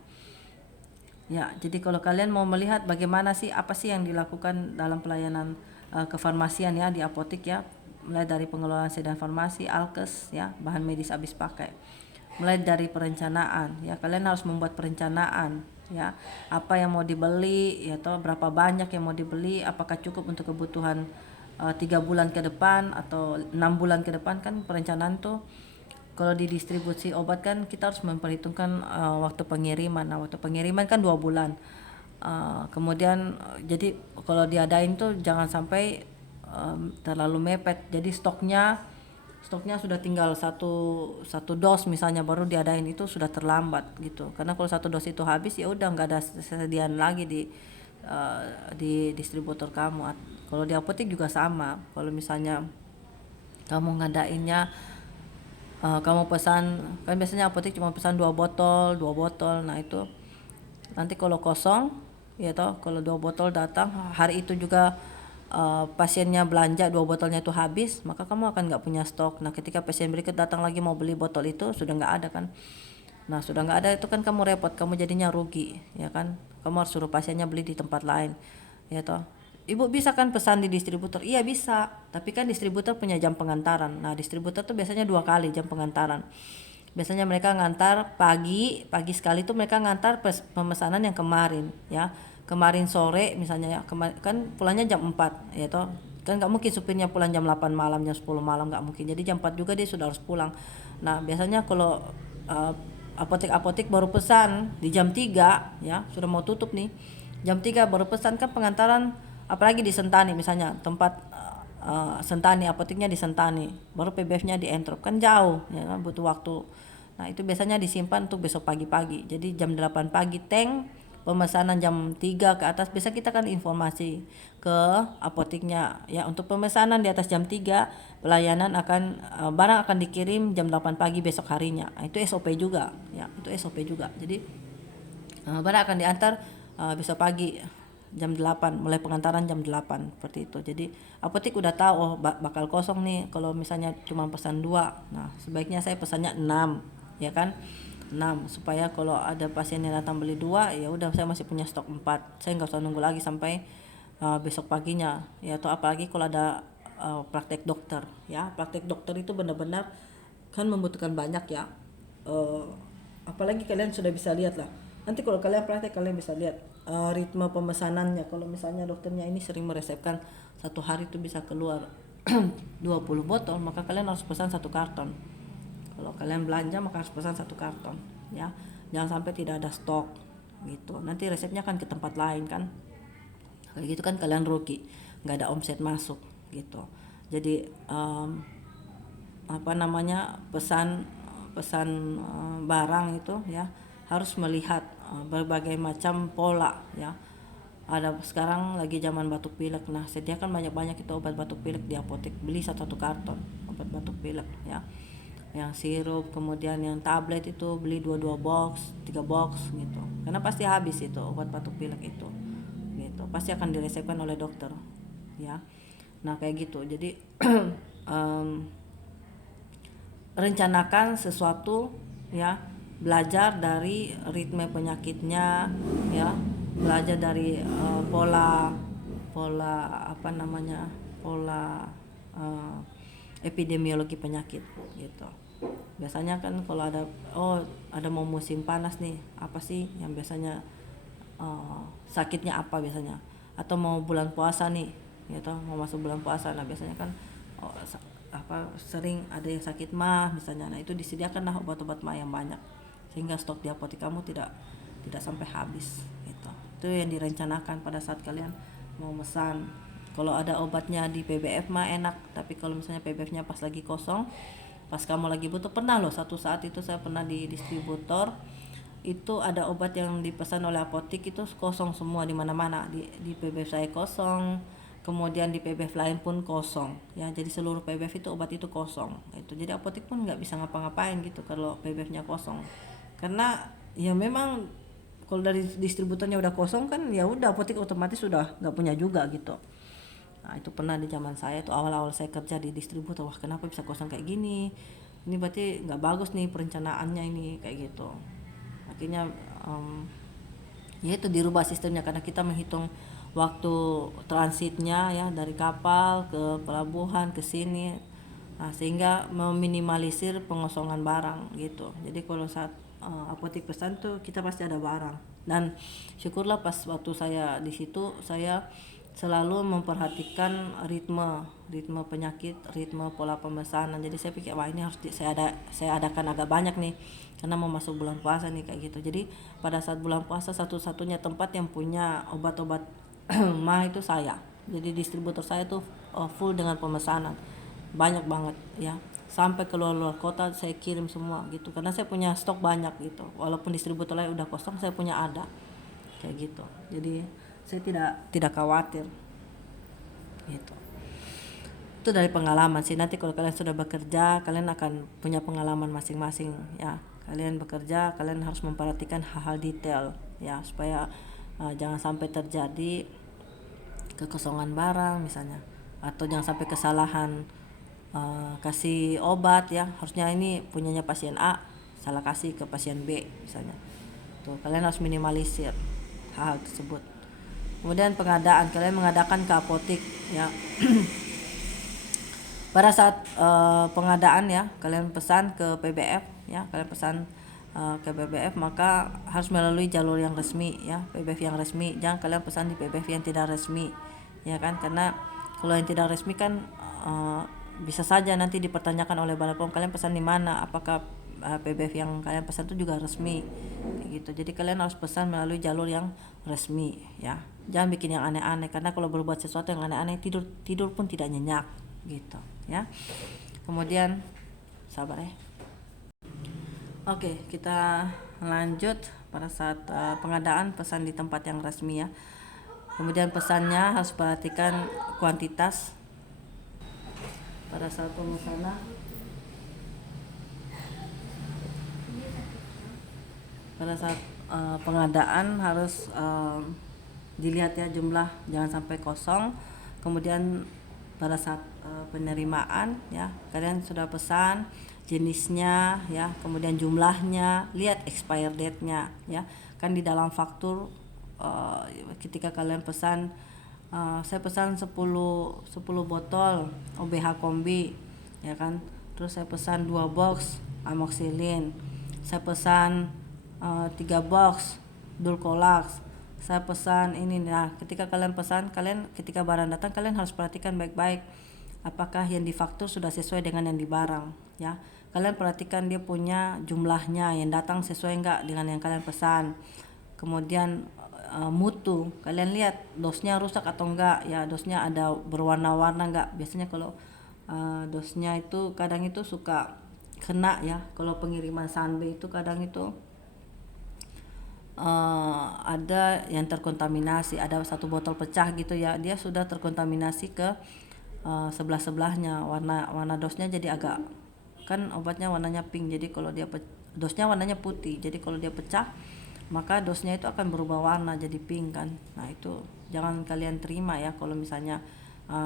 Jadi kalau kalian mau melihat bagaimana sih, apa sih yang dilakukan dalam pelayanan kefarmasian ya di apotik ya, mulai dari pengelolaan sedan farmasi, alkes ya, bahan medis habis pakai, mulai dari perencanaan ya, kalian harus membuat perencanaan ya, apa yang mau dibeli ya toh, berapa banyak yang mau dibeli, apakah cukup untuk kebutuhan 3 bulan ke depan atau 6 bulan ke depan. Kan perencanaan tuh kalau di distribusi obat kan kita harus memperhitungkan waktu pengiriman. Nah waktu pengiriman kan 2 bulan, kemudian jadi kalau diadain tuh jangan sampai terlalu mepet, jadi stoknya sudah tinggal satu dos misalnya baru diadain, itu sudah terlambat gitu. Karena kalau 1 dos itu habis ya udah nggak ada sediaan lagi di distributor kamu. Kalau di apotek juga sama, kalau misalnya kamu ngadainnya kamu pesan, kan biasanya apotek cuma pesan 2 botol. Nah itu nanti kalau kosong ya toh, kalau 2 botol datang hari itu juga pasiennya belanja 2 botolnya itu habis, maka kamu akan nggak punya stok. Nah ketika pasien berikut datang lagi mau beli botol itu sudah nggak ada kan. Nah sudah nggak ada itu kan kamu repot, kamu jadinya rugi ya kan. Kamu harus suruh pasiennya beli di tempat lain ya toh. Ibu bisa kan pesan di distributor? Iya bisa, tapi kan distributor punya jam pengantaran. Nah distributor tuh biasanya 2 kali jam pengantaran. Biasanya mereka ngantar pagi sekali tuh mereka ngantar pemesanan yang kemarin ya. Kemarin sore misalnya ya, kan pulangnya jam 4 ya toh. Kan nggak mungkin supirnya pulang jam 8 malam, jam 10 malam, nggak mungkin. Jadi jam 4 juga dia sudah harus pulang. Nah biasanya kalau apotek-apotek baru pesan di jam 3 ya, sudah mau tutup nih. Jam 3 baru pesan kan pengantaran, apalagi di Sentani misalnya, tempat Sentani, apoteknya di Sentani, baru PBF-nya di Entrop, kan jauh ya kan, butuh waktu. Nah itu biasanya disimpan untuk besok pagi-pagi. Jadi jam 8 pagi tank, pemesanan jam 3 ke atas bisa kita kan informasi ke apoteknya ya, untuk pemesanan di atas jam 3 pelayanan akan barang akan dikirim jam 8 pagi besok harinya. Nah, itu SOP juga ya, itu SOP juga. Jadi barang akan diantar besok pagi jam 8, mulai pengantaran jam 8 seperti itu. Jadi apotek udah tahu oh bakal kosong nih kalau misalnya cuma pesan 2. Nah, sebaiknya saya pesannya 6 ya kan. 6 supaya kalau ada pasien yang datang beli 2 ya udah saya masih punya stok 4. Saya nggak usah nunggu lagi sampai besok paginya ya. Atau apalagi kalau ada praktek dokter ya. Praktek dokter itu benar-benar kan membutuhkan banyak ya. Apalagi kalian sudah bisa lihat lah. Nanti kalau kalian praktek kalian bisa lihat ritme pemesanannya. Kalau misalnya dokternya ini sering meresepkan satu hari itu bisa keluar 20 botol, maka kalian harus pesan 1 karton. Kalau kalian belanja maka harus pesan 1 karton ya. Jangan sampai tidak ada stok gitu. Nanti resepnya kan ke tempat lain kan. Kayak gitu kan kalian rugi, nggak ada omset masuk gitu. Jadi pesan barang itu ya harus melihat berbagai macam pola ya. Ada sekarang lagi zaman batuk pilek. Nah sediakan banyak-banyak itu obat batuk pilek di apotek. Beli 1 karton obat batuk pilek ya, yang sirup, kemudian yang tablet itu beli 2 box, 3 box gitu. Karena pasti habis itu obat batuk pilek itu. Gitu. Pasti akan diresepkan oleh dokter. Ya. Nah, kayak gitu. Jadi rencanakan sesuatu ya, belajar dari ritme penyakitnya ya. Belajar dari pola epidemiologi penyakit gitu. Biasanya kan kalau ada mau musim panas nih, apa sih yang biasanya sakitnya apa biasanya, atau mau bulan puasa nih gitu, mau masuk bulan puasa. Nah biasanya kan sering ada yang sakit mah misalnya. Nah itu disediakanlah obat-obat mah yang banyak sehingga stok di apotek kamu tidak sampai habis gitu. Itu yang direncanakan pada saat kalian mau mesan. Kalau ada obatnya di PBF mah enak, tapi kalau misalnya PBF-nya pas lagi kosong, pas kamu lagi butuh, pernah loh satu saat itu saya pernah di distributor itu ada obat yang dipesan oleh apotek itu kosong semua di mana-mana. Di PBF saya kosong, kemudian di PBF lain pun kosong ya. Jadi seluruh PBF itu obat itu kosong itu. Jadi apotek pun nggak bisa ngapa-ngapain gitu kalau PBF-nya kosong, karena ya memang kalau dari distributornya udah kosong kan ya udah apotek otomatis sudah nggak punya juga gitu. Nah itu pernah di zaman saya tuh, awal-awal saya kerja di distributor, wah kenapa bisa kosong kayak gini, ini berarti nggak bagus nih perencanaannya ini kayak gitu. Akhirnya ya itu dirubah sistemnya karena kita menghitung waktu transitnya ya, dari kapal ke pelabuhan ke sini. Nah sehingga meminimalisir pengosongan barang gitu. Jadi kalau saat apotek pesan tuh kita pasti ada barang. Dan syukurlah pas waktu saya di situ saya selalu memperhatikan ritme penyakit, ritme pola pemesanan. Jadi saya pikir wah ini harus saya adakan agak banyak nih karena mau masuk bulan puasa nih kayak gitu. Jadi pada saat bulan puasa satu-satunya tempat yang punya obat-obat mah itu saya. Jadi distributor saya tuh full dengan pemesanan banyak banget ya, sampai ke luar kota saya kirim semua gitu karena saya punya stok banyak gitu. Walaupun distributor lain udah kosong, saya punya ada kayak gitu. Jadi saya tidak khawatir gitu. Itu dari pengalaman sih. Nanti kalau kalian sudah bekerja kalian akan punya pengalaman masing-masing ya. Kalian bekerja kalian harus memperhatikan hal-hal detail ya supaya jangan sampai terjadi kekosongan barang misalnya, atau jangan sampai kesalahan kasih obat ya, harusnya ini punyanya pasien A salah kasih ke pasien B misalnya. Tuh, kalian harus minimalisir hal tersebut. Kemudian pengadaan, kalian mengadakan ke apotik ya. Pada saat pengadaan ya, kalian pesan ke PBF ya, kalian pesan ke PBF, maka harus melalui jalur yang resmi ya, PBF yang resmi. Jangan kalian pesan di PBF yang tidak resmi ya kan, karena kalau yang tidak resmi kan bisa saja nanti dipertanyakan oleh Balai POM, kalian pesan di mana, apakah PBF yang kalian pesan itu juga resmi gitu. Jadi kalian harus pesan melalui jalur yang resmi ya. Jangan bikin yang aneh-aneh, karena kalau berbuat sesuatu yang aneh-aneh, tidur pun tidak nyenyak gitu ya. Kemudian sabar ya. Oke, kita lanjut pada saat pengadaan pesan di tempat yang resmi ya. Kemudian pesannya harus perhatikan kuantitas pada saat pemesanan. Pada saat pengadaan harus dilihat ya jumlah, jangan sampai kosong. Kemudian pada saat penerimaan ya, kalian sudah pesan jenisnya ya, kemudian jumlahnya, lihat expire date-nya ya. Kan di dalam faktur ketika kalian pesan saya pesan 10 botol OBH kombi ya kan, terus saya pesan 2 box amoxicillin, saya pesan 3 box Dulcolax, saya pesan ini. Nah, ketika kalian pesan, kalian ketika barang datang, kalian harus perhatikan baik-baik apakah yang difaktur sudah sesuai dengan yang di barang ya. Kalian perhatikan dia punya jumlahnya yang datang sesuai enggak dengan yang kalian pesan. Kemudian mutu, kalian lihat dosnya rusak atau enggak ya, dosnya ada berwarna-warna enggak. Biasanya kalau dosnya itu kadang itu suka kena ya, kalau pengiriman Sanbe itu kadang itu ada yang terkontaminasi, ada 1 botol pecah gitu ya, dia sudah terkontaminasi ke sebelah-sebelahnya, warna dosnya jadi agak, kan obatnya warnanya pink, jadi kalau dia dosnya warnanya putih, jadi kalau dia pecah maka dosnya itu akan berubah warna jadi pink kan. Nah, itu jangan kalian terima ya kalau misalnya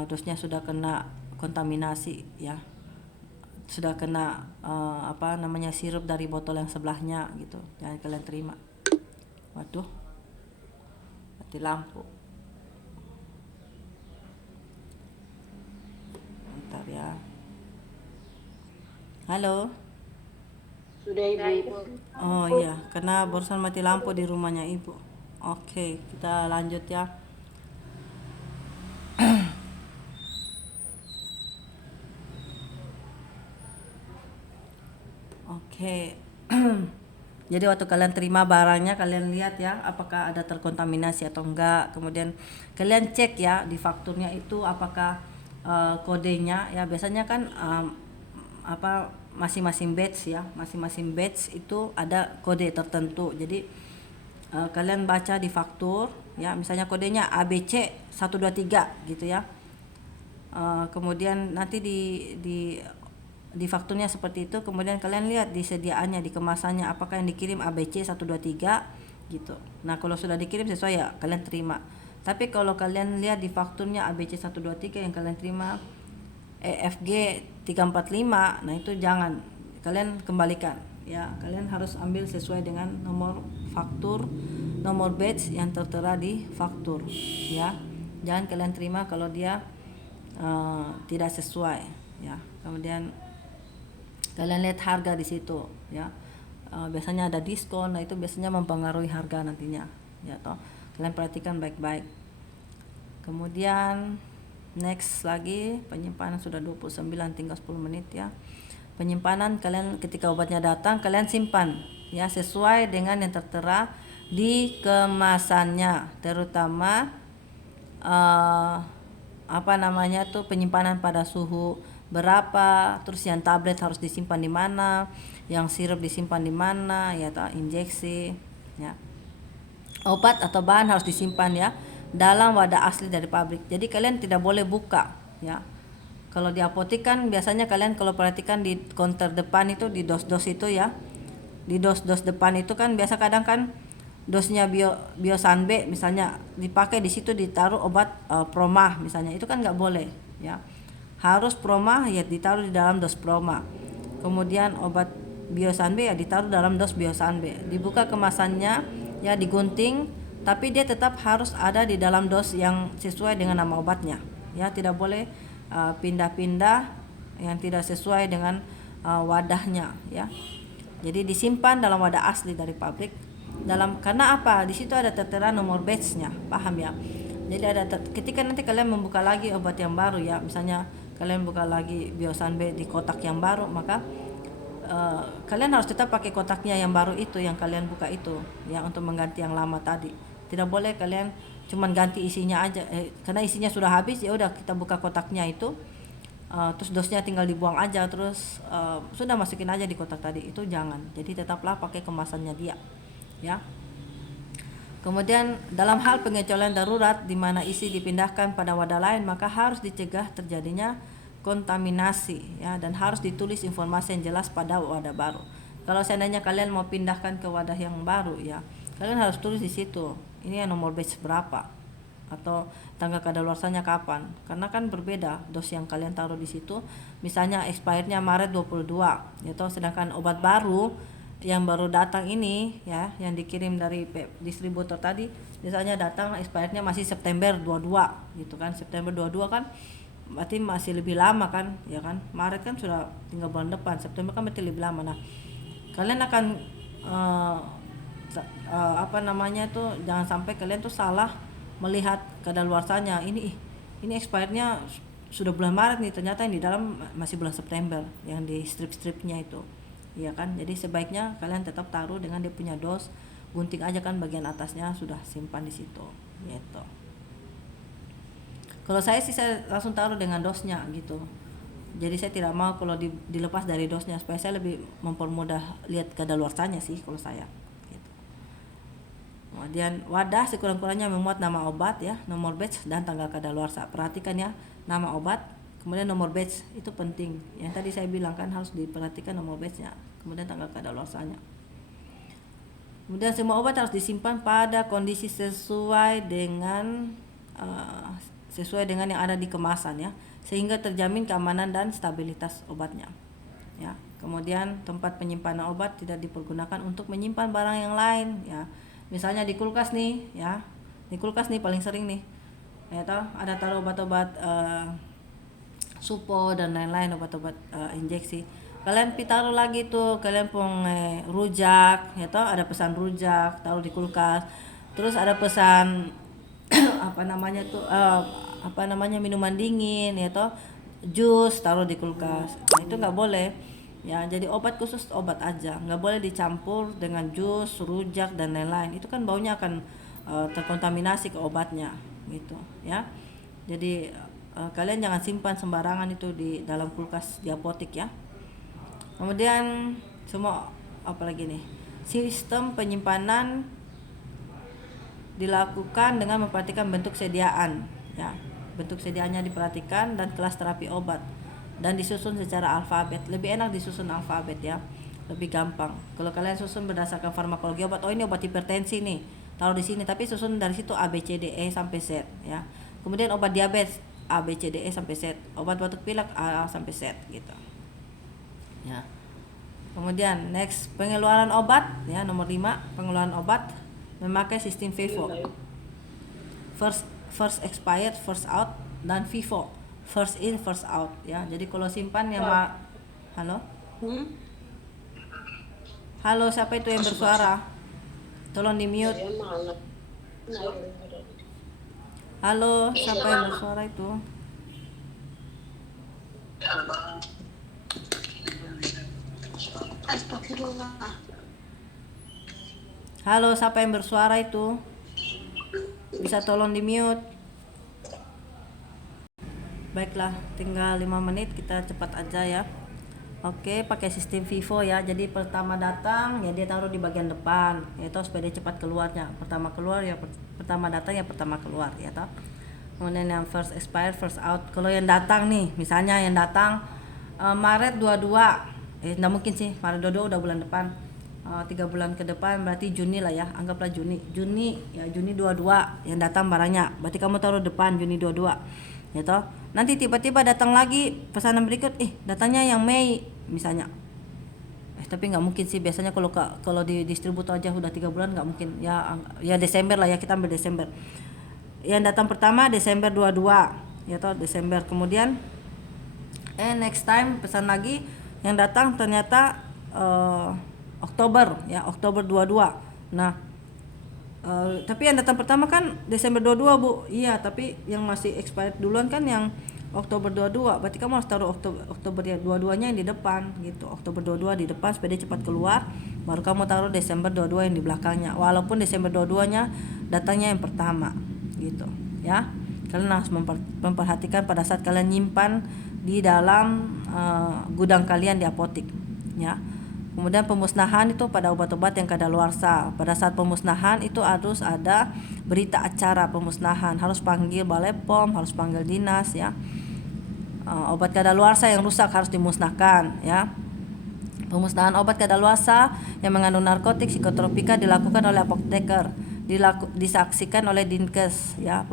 dosnya sudah kena kontaminasi ya, sudah kena sirup dari botol yang sebelahnya gitu, jangan kalian terima. Waduh, mati lampu. Bentar ya. Halo. Sudah Ibu. Oh iya, karena barusan mati lampu di rumahnya Ibu. Oke, kita lanjut ya. Oke. Jadi waktu kalian terima barangnya, kalian lihat ya apakah ada terkontaminasi atau enggak. Kemudian kalian cek ya di fakturnya itu apakah kodenya ya, biasanya kan masing-masing batch ya, masing-masing batch itu ada kode tertentu. Jadi kalian baca di faktur ya, misalnya kodenya ABC 123 gitu ya. Kemudian nanti di fakturnya seperti itu, kemudian kalian lihat di sediaannya, di kemasannya apakah yang dikirim ABC 123 gitu. Nah, kalau sudah dikirim sesuai ya kalian terima. Tapi kalau kalian lihat di fakturnya ABC 123 yang kalian terima EFG 345, nah itu jangan, kalian kembalikan ya. Kalian harus ambil sesuai dengan nomor faktur, nomor batch yang tertera di faktur ya. Jangan kalian terima kalau dia tidak sesuai ya. Kemudian kalian lihat harga di situ ya, biasanya ada diskon, nah itu biasanya mempengaruhi harga nantinya ya toh. Kalian perhatikan baik-baik. Kemudian next lagi, penyimpanan sudah 29, tinggal 10 menit ya. Penyimpanan, kalian ketika obatnya datang kalian simpan ya sesuai dengan yang tertera di kemasannya, terutama penyimpanan pada suhu berapa, terus yang tablet harus disimpan di mana, yang sirup disimpan di mana ya, atau injeksi ya. Obat atau bahan harus disimpan ya dalam wadah asli dari pabrik. Jadi kalian tidak boleh buka ya. Kalau di apotek kan biasanya kalian kalau perhatikan di counter depan itu, di dos-dos itu ya, di dos-dos depan itu kan biasa kadang kan dosnya Biosan B misalnya dipakai di situ, ditaruh obat Promah misalnya, itu kan nggak boleh ya. Harus Promah ya ditaruh di dalam dos Promah. Kemudian obat Biosan B ya ditaruh dalam dos Biosan B. Dibuka kemasannya ya, digunting, tapi dia tetap harus ada di dalam dos yang sesuai dengan nama obatnya ya. Tidak boleh pindah-pindah yang tidak sesuai dengan wadahnya ya. Jadi disimpan dalam wadah asli dari pabrik. Karena apa? Di situ ada tertera nomor batch-nya, paham ya? Jadi ada ketika nanti kalian membuka lagi obat yang baru ya, misalnya kalian buka lagi Biosan B di kotak yang baru, maka kalian harus tetap pakai kotaknya yang baru itu yang kalian buka itu ya, untuk mengganti yang lama tadi. Tidak boleh kalian cuman ganti isinya aja, karena isinya sudah habis ya udah kita buka kotaknya itu, terus dosnya tinggal dibuang aja, terus sudah masukin aja di kotak tadi, itu jangan. Jadi tetaplah pakai kemasannya dia ya. Kemudian dalam hal pengecualian darurat di mana isi dipindahkan pada wadah lain, maka harus dicegah terjadinya kontaminasi ya, dan harus ditulis informasi yang jelas pada wadah baru. Kalau seandainya kalian mau pindahkan ke wadah yang baru ya, kalian harus tulis di situ ini yang nomor batch berapa atau tanggal kadaluarsanya kapan, karena kan berbeda dos yang kalian taruh di situ. Misalnya expirednya Maret 22 ya, sedangkan obat baru yang baru datang ini ya, yang dikirim dari distributor tadi, misalnya datang expirednya masih September 22 gitu kan. September 22 kan berarti masih lebih lama kan ya kan. Maret kan sudah tinggal bulan depan, September kan berarti lebih lama. Nah, kalian akan jangan sampai kalian tuh salah melihat kadaluarsanya. Ini expirednya sudah bulan Maret nih, ternyata yang di dalam masih bulan September yang di strip-stripnya itu. Iya kan, jadi sebaiknya kalian tetap taruh dengan dia punya dos, gunting aja kan bagian atasnya, sudah simpan di situ gitu. Kalau saya sih saya langsung taruh dengan dosnya gitu, jadi saya tidak mau kalau dilepas dari dosnya, supaya saya lebih mempermudah lihat kadaluarsanya sih kalau saya gitu. Kemudian wadah sekurang-kurangnya memuat nama obat ya, nomor batch dan tanggal kadaluarsa. Perhatikan ya, nama obat, kemudian nomor batch, itu penting. Yang tadi saya bilang kan harus diperhatikan nomor batchnya, kemudian tanggal kadaluarsanya. Kemudian semua obat harus disimpan pada kondisi sesuai dengan yang ada di kemasan ya, sehingga terjamin keamanan dan stabilitas obatnya ya. Kemudian tempat penyimpanan obat tidak dipergunakan untuk menyimpan barang yang lain ya. Misalnya di kulkas nih ya, di kulkas nih paling sering nih ya toh, ada taruh obat-obat supo dan lain-lain, obat-obat injeksi. Kalian taruh lagi tuh, kalian pun rujak ya toh, ada pesan rujak taruh di kulkas. Terus ada pesan minuman dingin ya toh, jus taruh di kulkas. Nah, itu nggak boleh ya. Jadi obat khusus obat aja, nggak boleh dicampur dengan jus, rujak dan lain-lain. Itu kan baunya akan terkontaminasi ke obatnya gitu ya. Jadi kalian jangan simpan sembarangan itu di dalam kulkas di apotik ya. Kemudian semua apalagi nih, sistem penyimpanan dilakukan dengan memperhatikan bentuk sediaan ya. Bentuk sediaannya diperhatikan dan kelas terapi obat, dan disusun secara alfabet. Lebih enak disusun alfabet ya, lebih gampang. Kalau kalian susun berdasarkan farmakologi obat, oh ini obat hipertensi nih, taruh di sini, tapi susun dari situ A B C D E sampai Z ya. Kemudian obat diabetes A B C D E sampai Z, obat batuk pilek A sampai Z gitu ya. Kemudian next, pengeluaran obat ya, nomor 5, pengeluaran obat memakai sistem FIFO. First expired, first out, dan FIFO, first in, first out ya. Jadi kalau simpan yang halo? Halo, siapa itu yang bersuara? Tolong di mute. Halo, siapa yang bersuara itu? Halo, siapa yang bersuara itu? Bisa tolong di mute. Baiklah, tinggal 5 menit, kita cepat aja ya. Oke, pakai sistem FIFO ya. Jadi pertama datang ya dia taruh di bagian depan, yaitu supaya dia cepat keluarnya. Pertama keluar ya pertama datang ya pertama keluar ya toh. Kemudian yang first expired, first out. Kalau yang datang nih, misalnya yang datang Maret 22, enggak mungkin sih, Maret 22 udah bulan depan. 3 bulan ke depan, berarti Juni lah ya, anggaplah Juni ya, Juni 22 yang datang barangnya, berarti kamu taruh depan Juni 22 ya toh. Nanti tiba-tiba datang lagi pesanan berikut, datanya yang Mei misalnya. Tapi nggak mungkin sih, biasanya kalau di distributor aja udah 3 bulan nggak mungkin ya, Desember lah ya, kita ambil Desember. Yang datang pertama Desember 22 ya toh, Desember. Kemudian next time pesan lagi yang datang ternyata Oktober ya, Oktober 22. Nah, tapi yang datang pertama kan Desember 22 Bu. Iya, tapi yang masih expired duluan kan yang Oktober 22. Berarti kamu harus taruh Oktober ya 22-nya yang di depan gitu. Oktober 22 di depan supaya dia cepat keluar. Baru kamu taruh Desember 22 yang di belakangnya. Walaupun Desember 22-nya datangnya yang pertama gitu ya. Kalian harus memperhatikan pada saat kalian nyimpan di dalam gudang kalian di apotik ya. Kemudian pemusnahan itu pada obat-obat yang kadaluarsa. Pada saat pemusnahan itu harus ada berita acara pemusnahan, harus panggil Balai POM, harus panggil dinas ya. Obat kadaluarsa yang rusak harus dimusnahkan ya. Pemusnahan obat kadaluarsa yang mengandung narkotik psikotropika dilakukan oleh apoteker, disaksikan oleh Dinkes ya.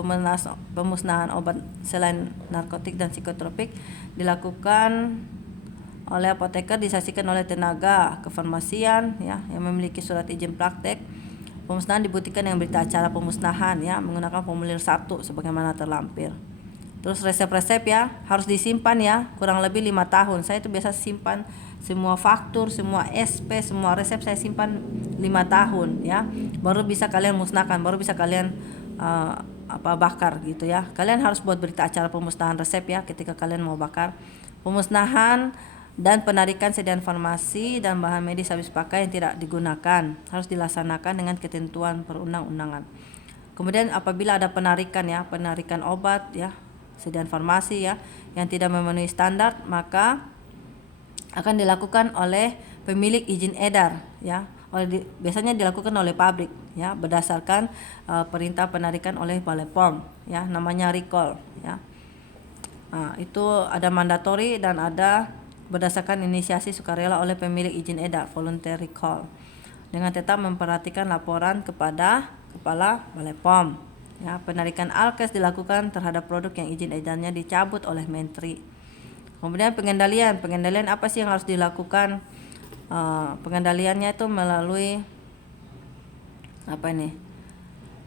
Pemusnahan obat selain narkotik dan psikotropik dilakukan oleh apoteker, disaksikan oleh tenaga kefarmasian ya yang memiliki surat izin praktek. Pemusnahan dibuktikan dengan berita acara pemusnahan ya, menggunakan formulir 1 sebagaimana terlampir. Terus resep-resep ya harus disimpan ya, kurang lebih 5 tahun. Saya itu biasa simpan semua faktur, semua SP, semua resep saya simpan 5 tahun ya. Baru bisa kalian musnahkan, baru bisa kalian bakar gitu ya. Kalian harus buat berita acara pemusnahan resep ya ketika kalian mau bakar. Pemusnahan dan penarikan sediaan farmasi dan bahan medis habis pakai yang tidak digunakan harus dilaksanakan dengan ketentuan perundang-undangan. Kemudian apabila ada penarikan obat ya, sediaan farmasi ya yang tidak memenuhi standar, maka akan dilakukan oleh pemilik izin edar ya. Biasanya dilakukan oleh pabrik ya, berdasarkan perintah penarikan oleh Balai POM ya, namanya recall ya. Itu ada mandatory dan ada berdasarkan inisiasi sukarela oleh pemilik izin edar, voluntary recall, dengan tetap memperhatikan laporan kepada kepala Balai POM ya. Penarikan alkes dilakukan terhadap produk yang izin edarnya dicabut oleh Menteri. Kemudian pengendalian apa sih yang harus dilakukan? Pengendaliannya itu melalui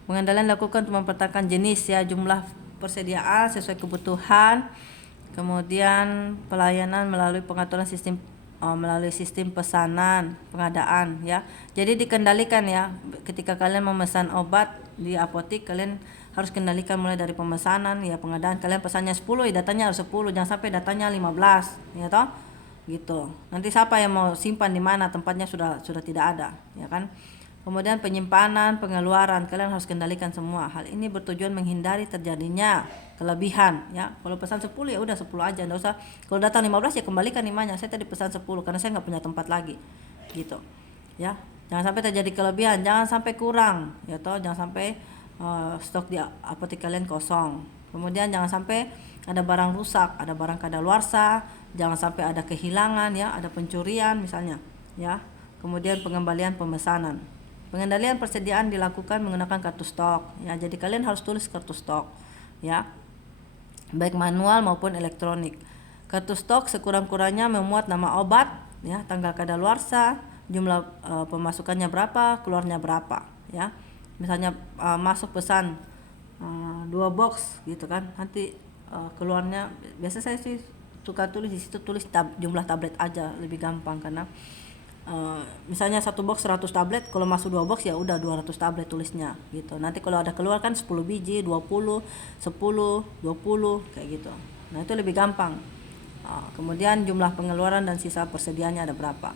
pengendalian dilakukan untuk mempertahankan jenis ya, jumlah persediaan sesuai kebutuhan. Kemudian pelayanan melalui pengaturan melalui sistem pesanan pengadaan ya. Jadi dikendalikan ya, ketika kalian memesan obat di apotik, kalian harus kendalikan mulai dari pemesanan ya, pengadaan. Kalian pesannya 10 ya, datanya harus 10, jangan sampai datanya 15 ya toh gitu. Nanti siapa yang mau simpan di mana, tempatnya sudah tidak ada ya kan. Kemudian penyimpanan, pengeluaran, kalian harus kendalikan semua. Hal ini bertujuan menghindari terjadinya kelebihan ya. Kalau pesan 10 ya udah 10 aja, enggak usah. Kalau datang 15 ya kembalikan imanya. Saya tadi pesan 10 karena saya nggak punya tempat lagi. Gitu. Ya. Jangan sampai terjadi kelebihan, jangan sampai kurang ya toh, jangan sampai stok di apotek kalian kosong. Kemudian jangan sampai ada barang rusak, ada barang kadaluarsa, jangan sampai ada kehilangan ya, ada pencurian misalnya ya. Kemudian pengembalian pemesanan. Pengendalian persediaan dilakukan menggunakan kartu stok ya. Jadi kalian harus tulis kartu stok ya, baik manual maupun elektronik. Kartu stok sekurang-kurangnya memuat nama obat ya, tanggal kadaluarsa, jumlah pemasukannya berapa, keluarnya berapa ya. Misalnya masuk pesan 2 box gitu kan, nanti keluarnya biasa saya sih suka tulis di situ, tulis jumlah tablet aja, lebih gampang karena misalnya 1 box 100 tablet, kalau masuk 2 box ya udah 200 tablet tulisnya gitu. Nanti kalau ada keluar kan 10 biji, 20, 10, 20 kayak gitu. Nah, itu lebih gampang. Kemudian jumlah pengeluaran dan sisa persediaannya ada berapa.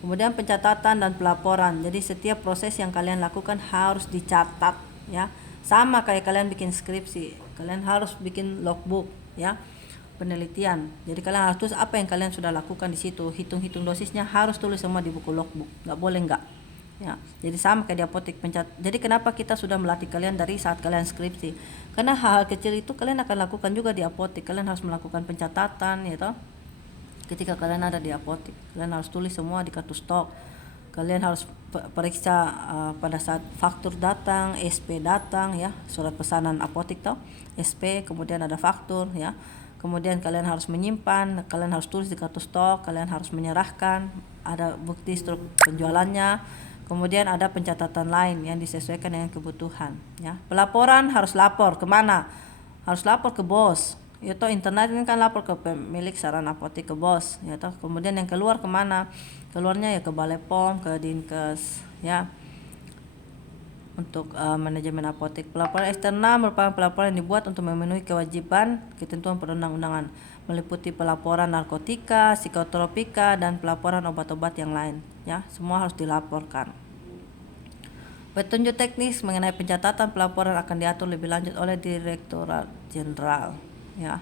Kemudian pencatatan dan pelaporan. Jadi setiap proses yang kalian lakukan harus dicatat ya. Sama kayak kalian bikin skripsi, kalian harus bikin logbook ya, penelitian. Jadi kalian harus tulis apa yang kalian sudah lakukan di situ, hitung-hitung dosisnya harus tulis semua di buku logbook, nggak boleh nggak ya. Jadi sama kayak di apotek Jadi kenapa kita sudah melatih kalian dari saat kalian skripsi, karena hal-hal kecil itu kalian akan lakukan juga di apotek. Kalian harus melakukan pencatatan ya toh. Ketika kalian ada di apotek, kalian harus tulis semua di kartu stok Kalian harus periksa pada saat faktur datang, SP datang ya, surat pesanan apotik toh, SP, kemudian ada faktur ya. Kemudian kalian harus menyimpan, kalian harus tulis di kartu stok, kalian harus menyerahkan, ada bukti struk penjualannya. Kemudian ada pencatatan lain yang disesuaikan dengan kebutuhan ya. Pelaporan harus lapor kemana? Harus lapor ke bos. Ya toh, internet ini kan lapor ke pemilik sarana apotik, ke bos ya toh. Kemudian yang keluar kemana? Keluarnya ya ke Balai POM, ke Dinkes ya, untuk manajemen apotek. Pelaporan eksternal merupakan pelaporan yang dibuat untuk memenuhi kewajiban ketentuan perundang-undangan, meliputi pelaporan narkotika, psikotropika, dan pelaporan obat-obat yang lain ya, semua harus dilaporkan. Petunjuk teknis mengenai pencatatan pelaporan akan diatur lebih lanjut oleh Direktorat Jenderal ya.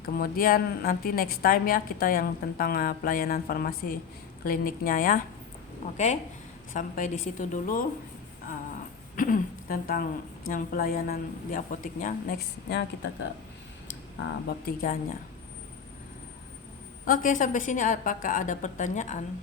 Kemudian nanti next time ya, kita yang tentang pelayanan farmasi kliniknya ya. Oke, sampai di situ dulu tentang yang pelayanan di apoteknya. Nextnya kita ke bab 3-nya. Oke, sampai sini apakah ada pertanyaan?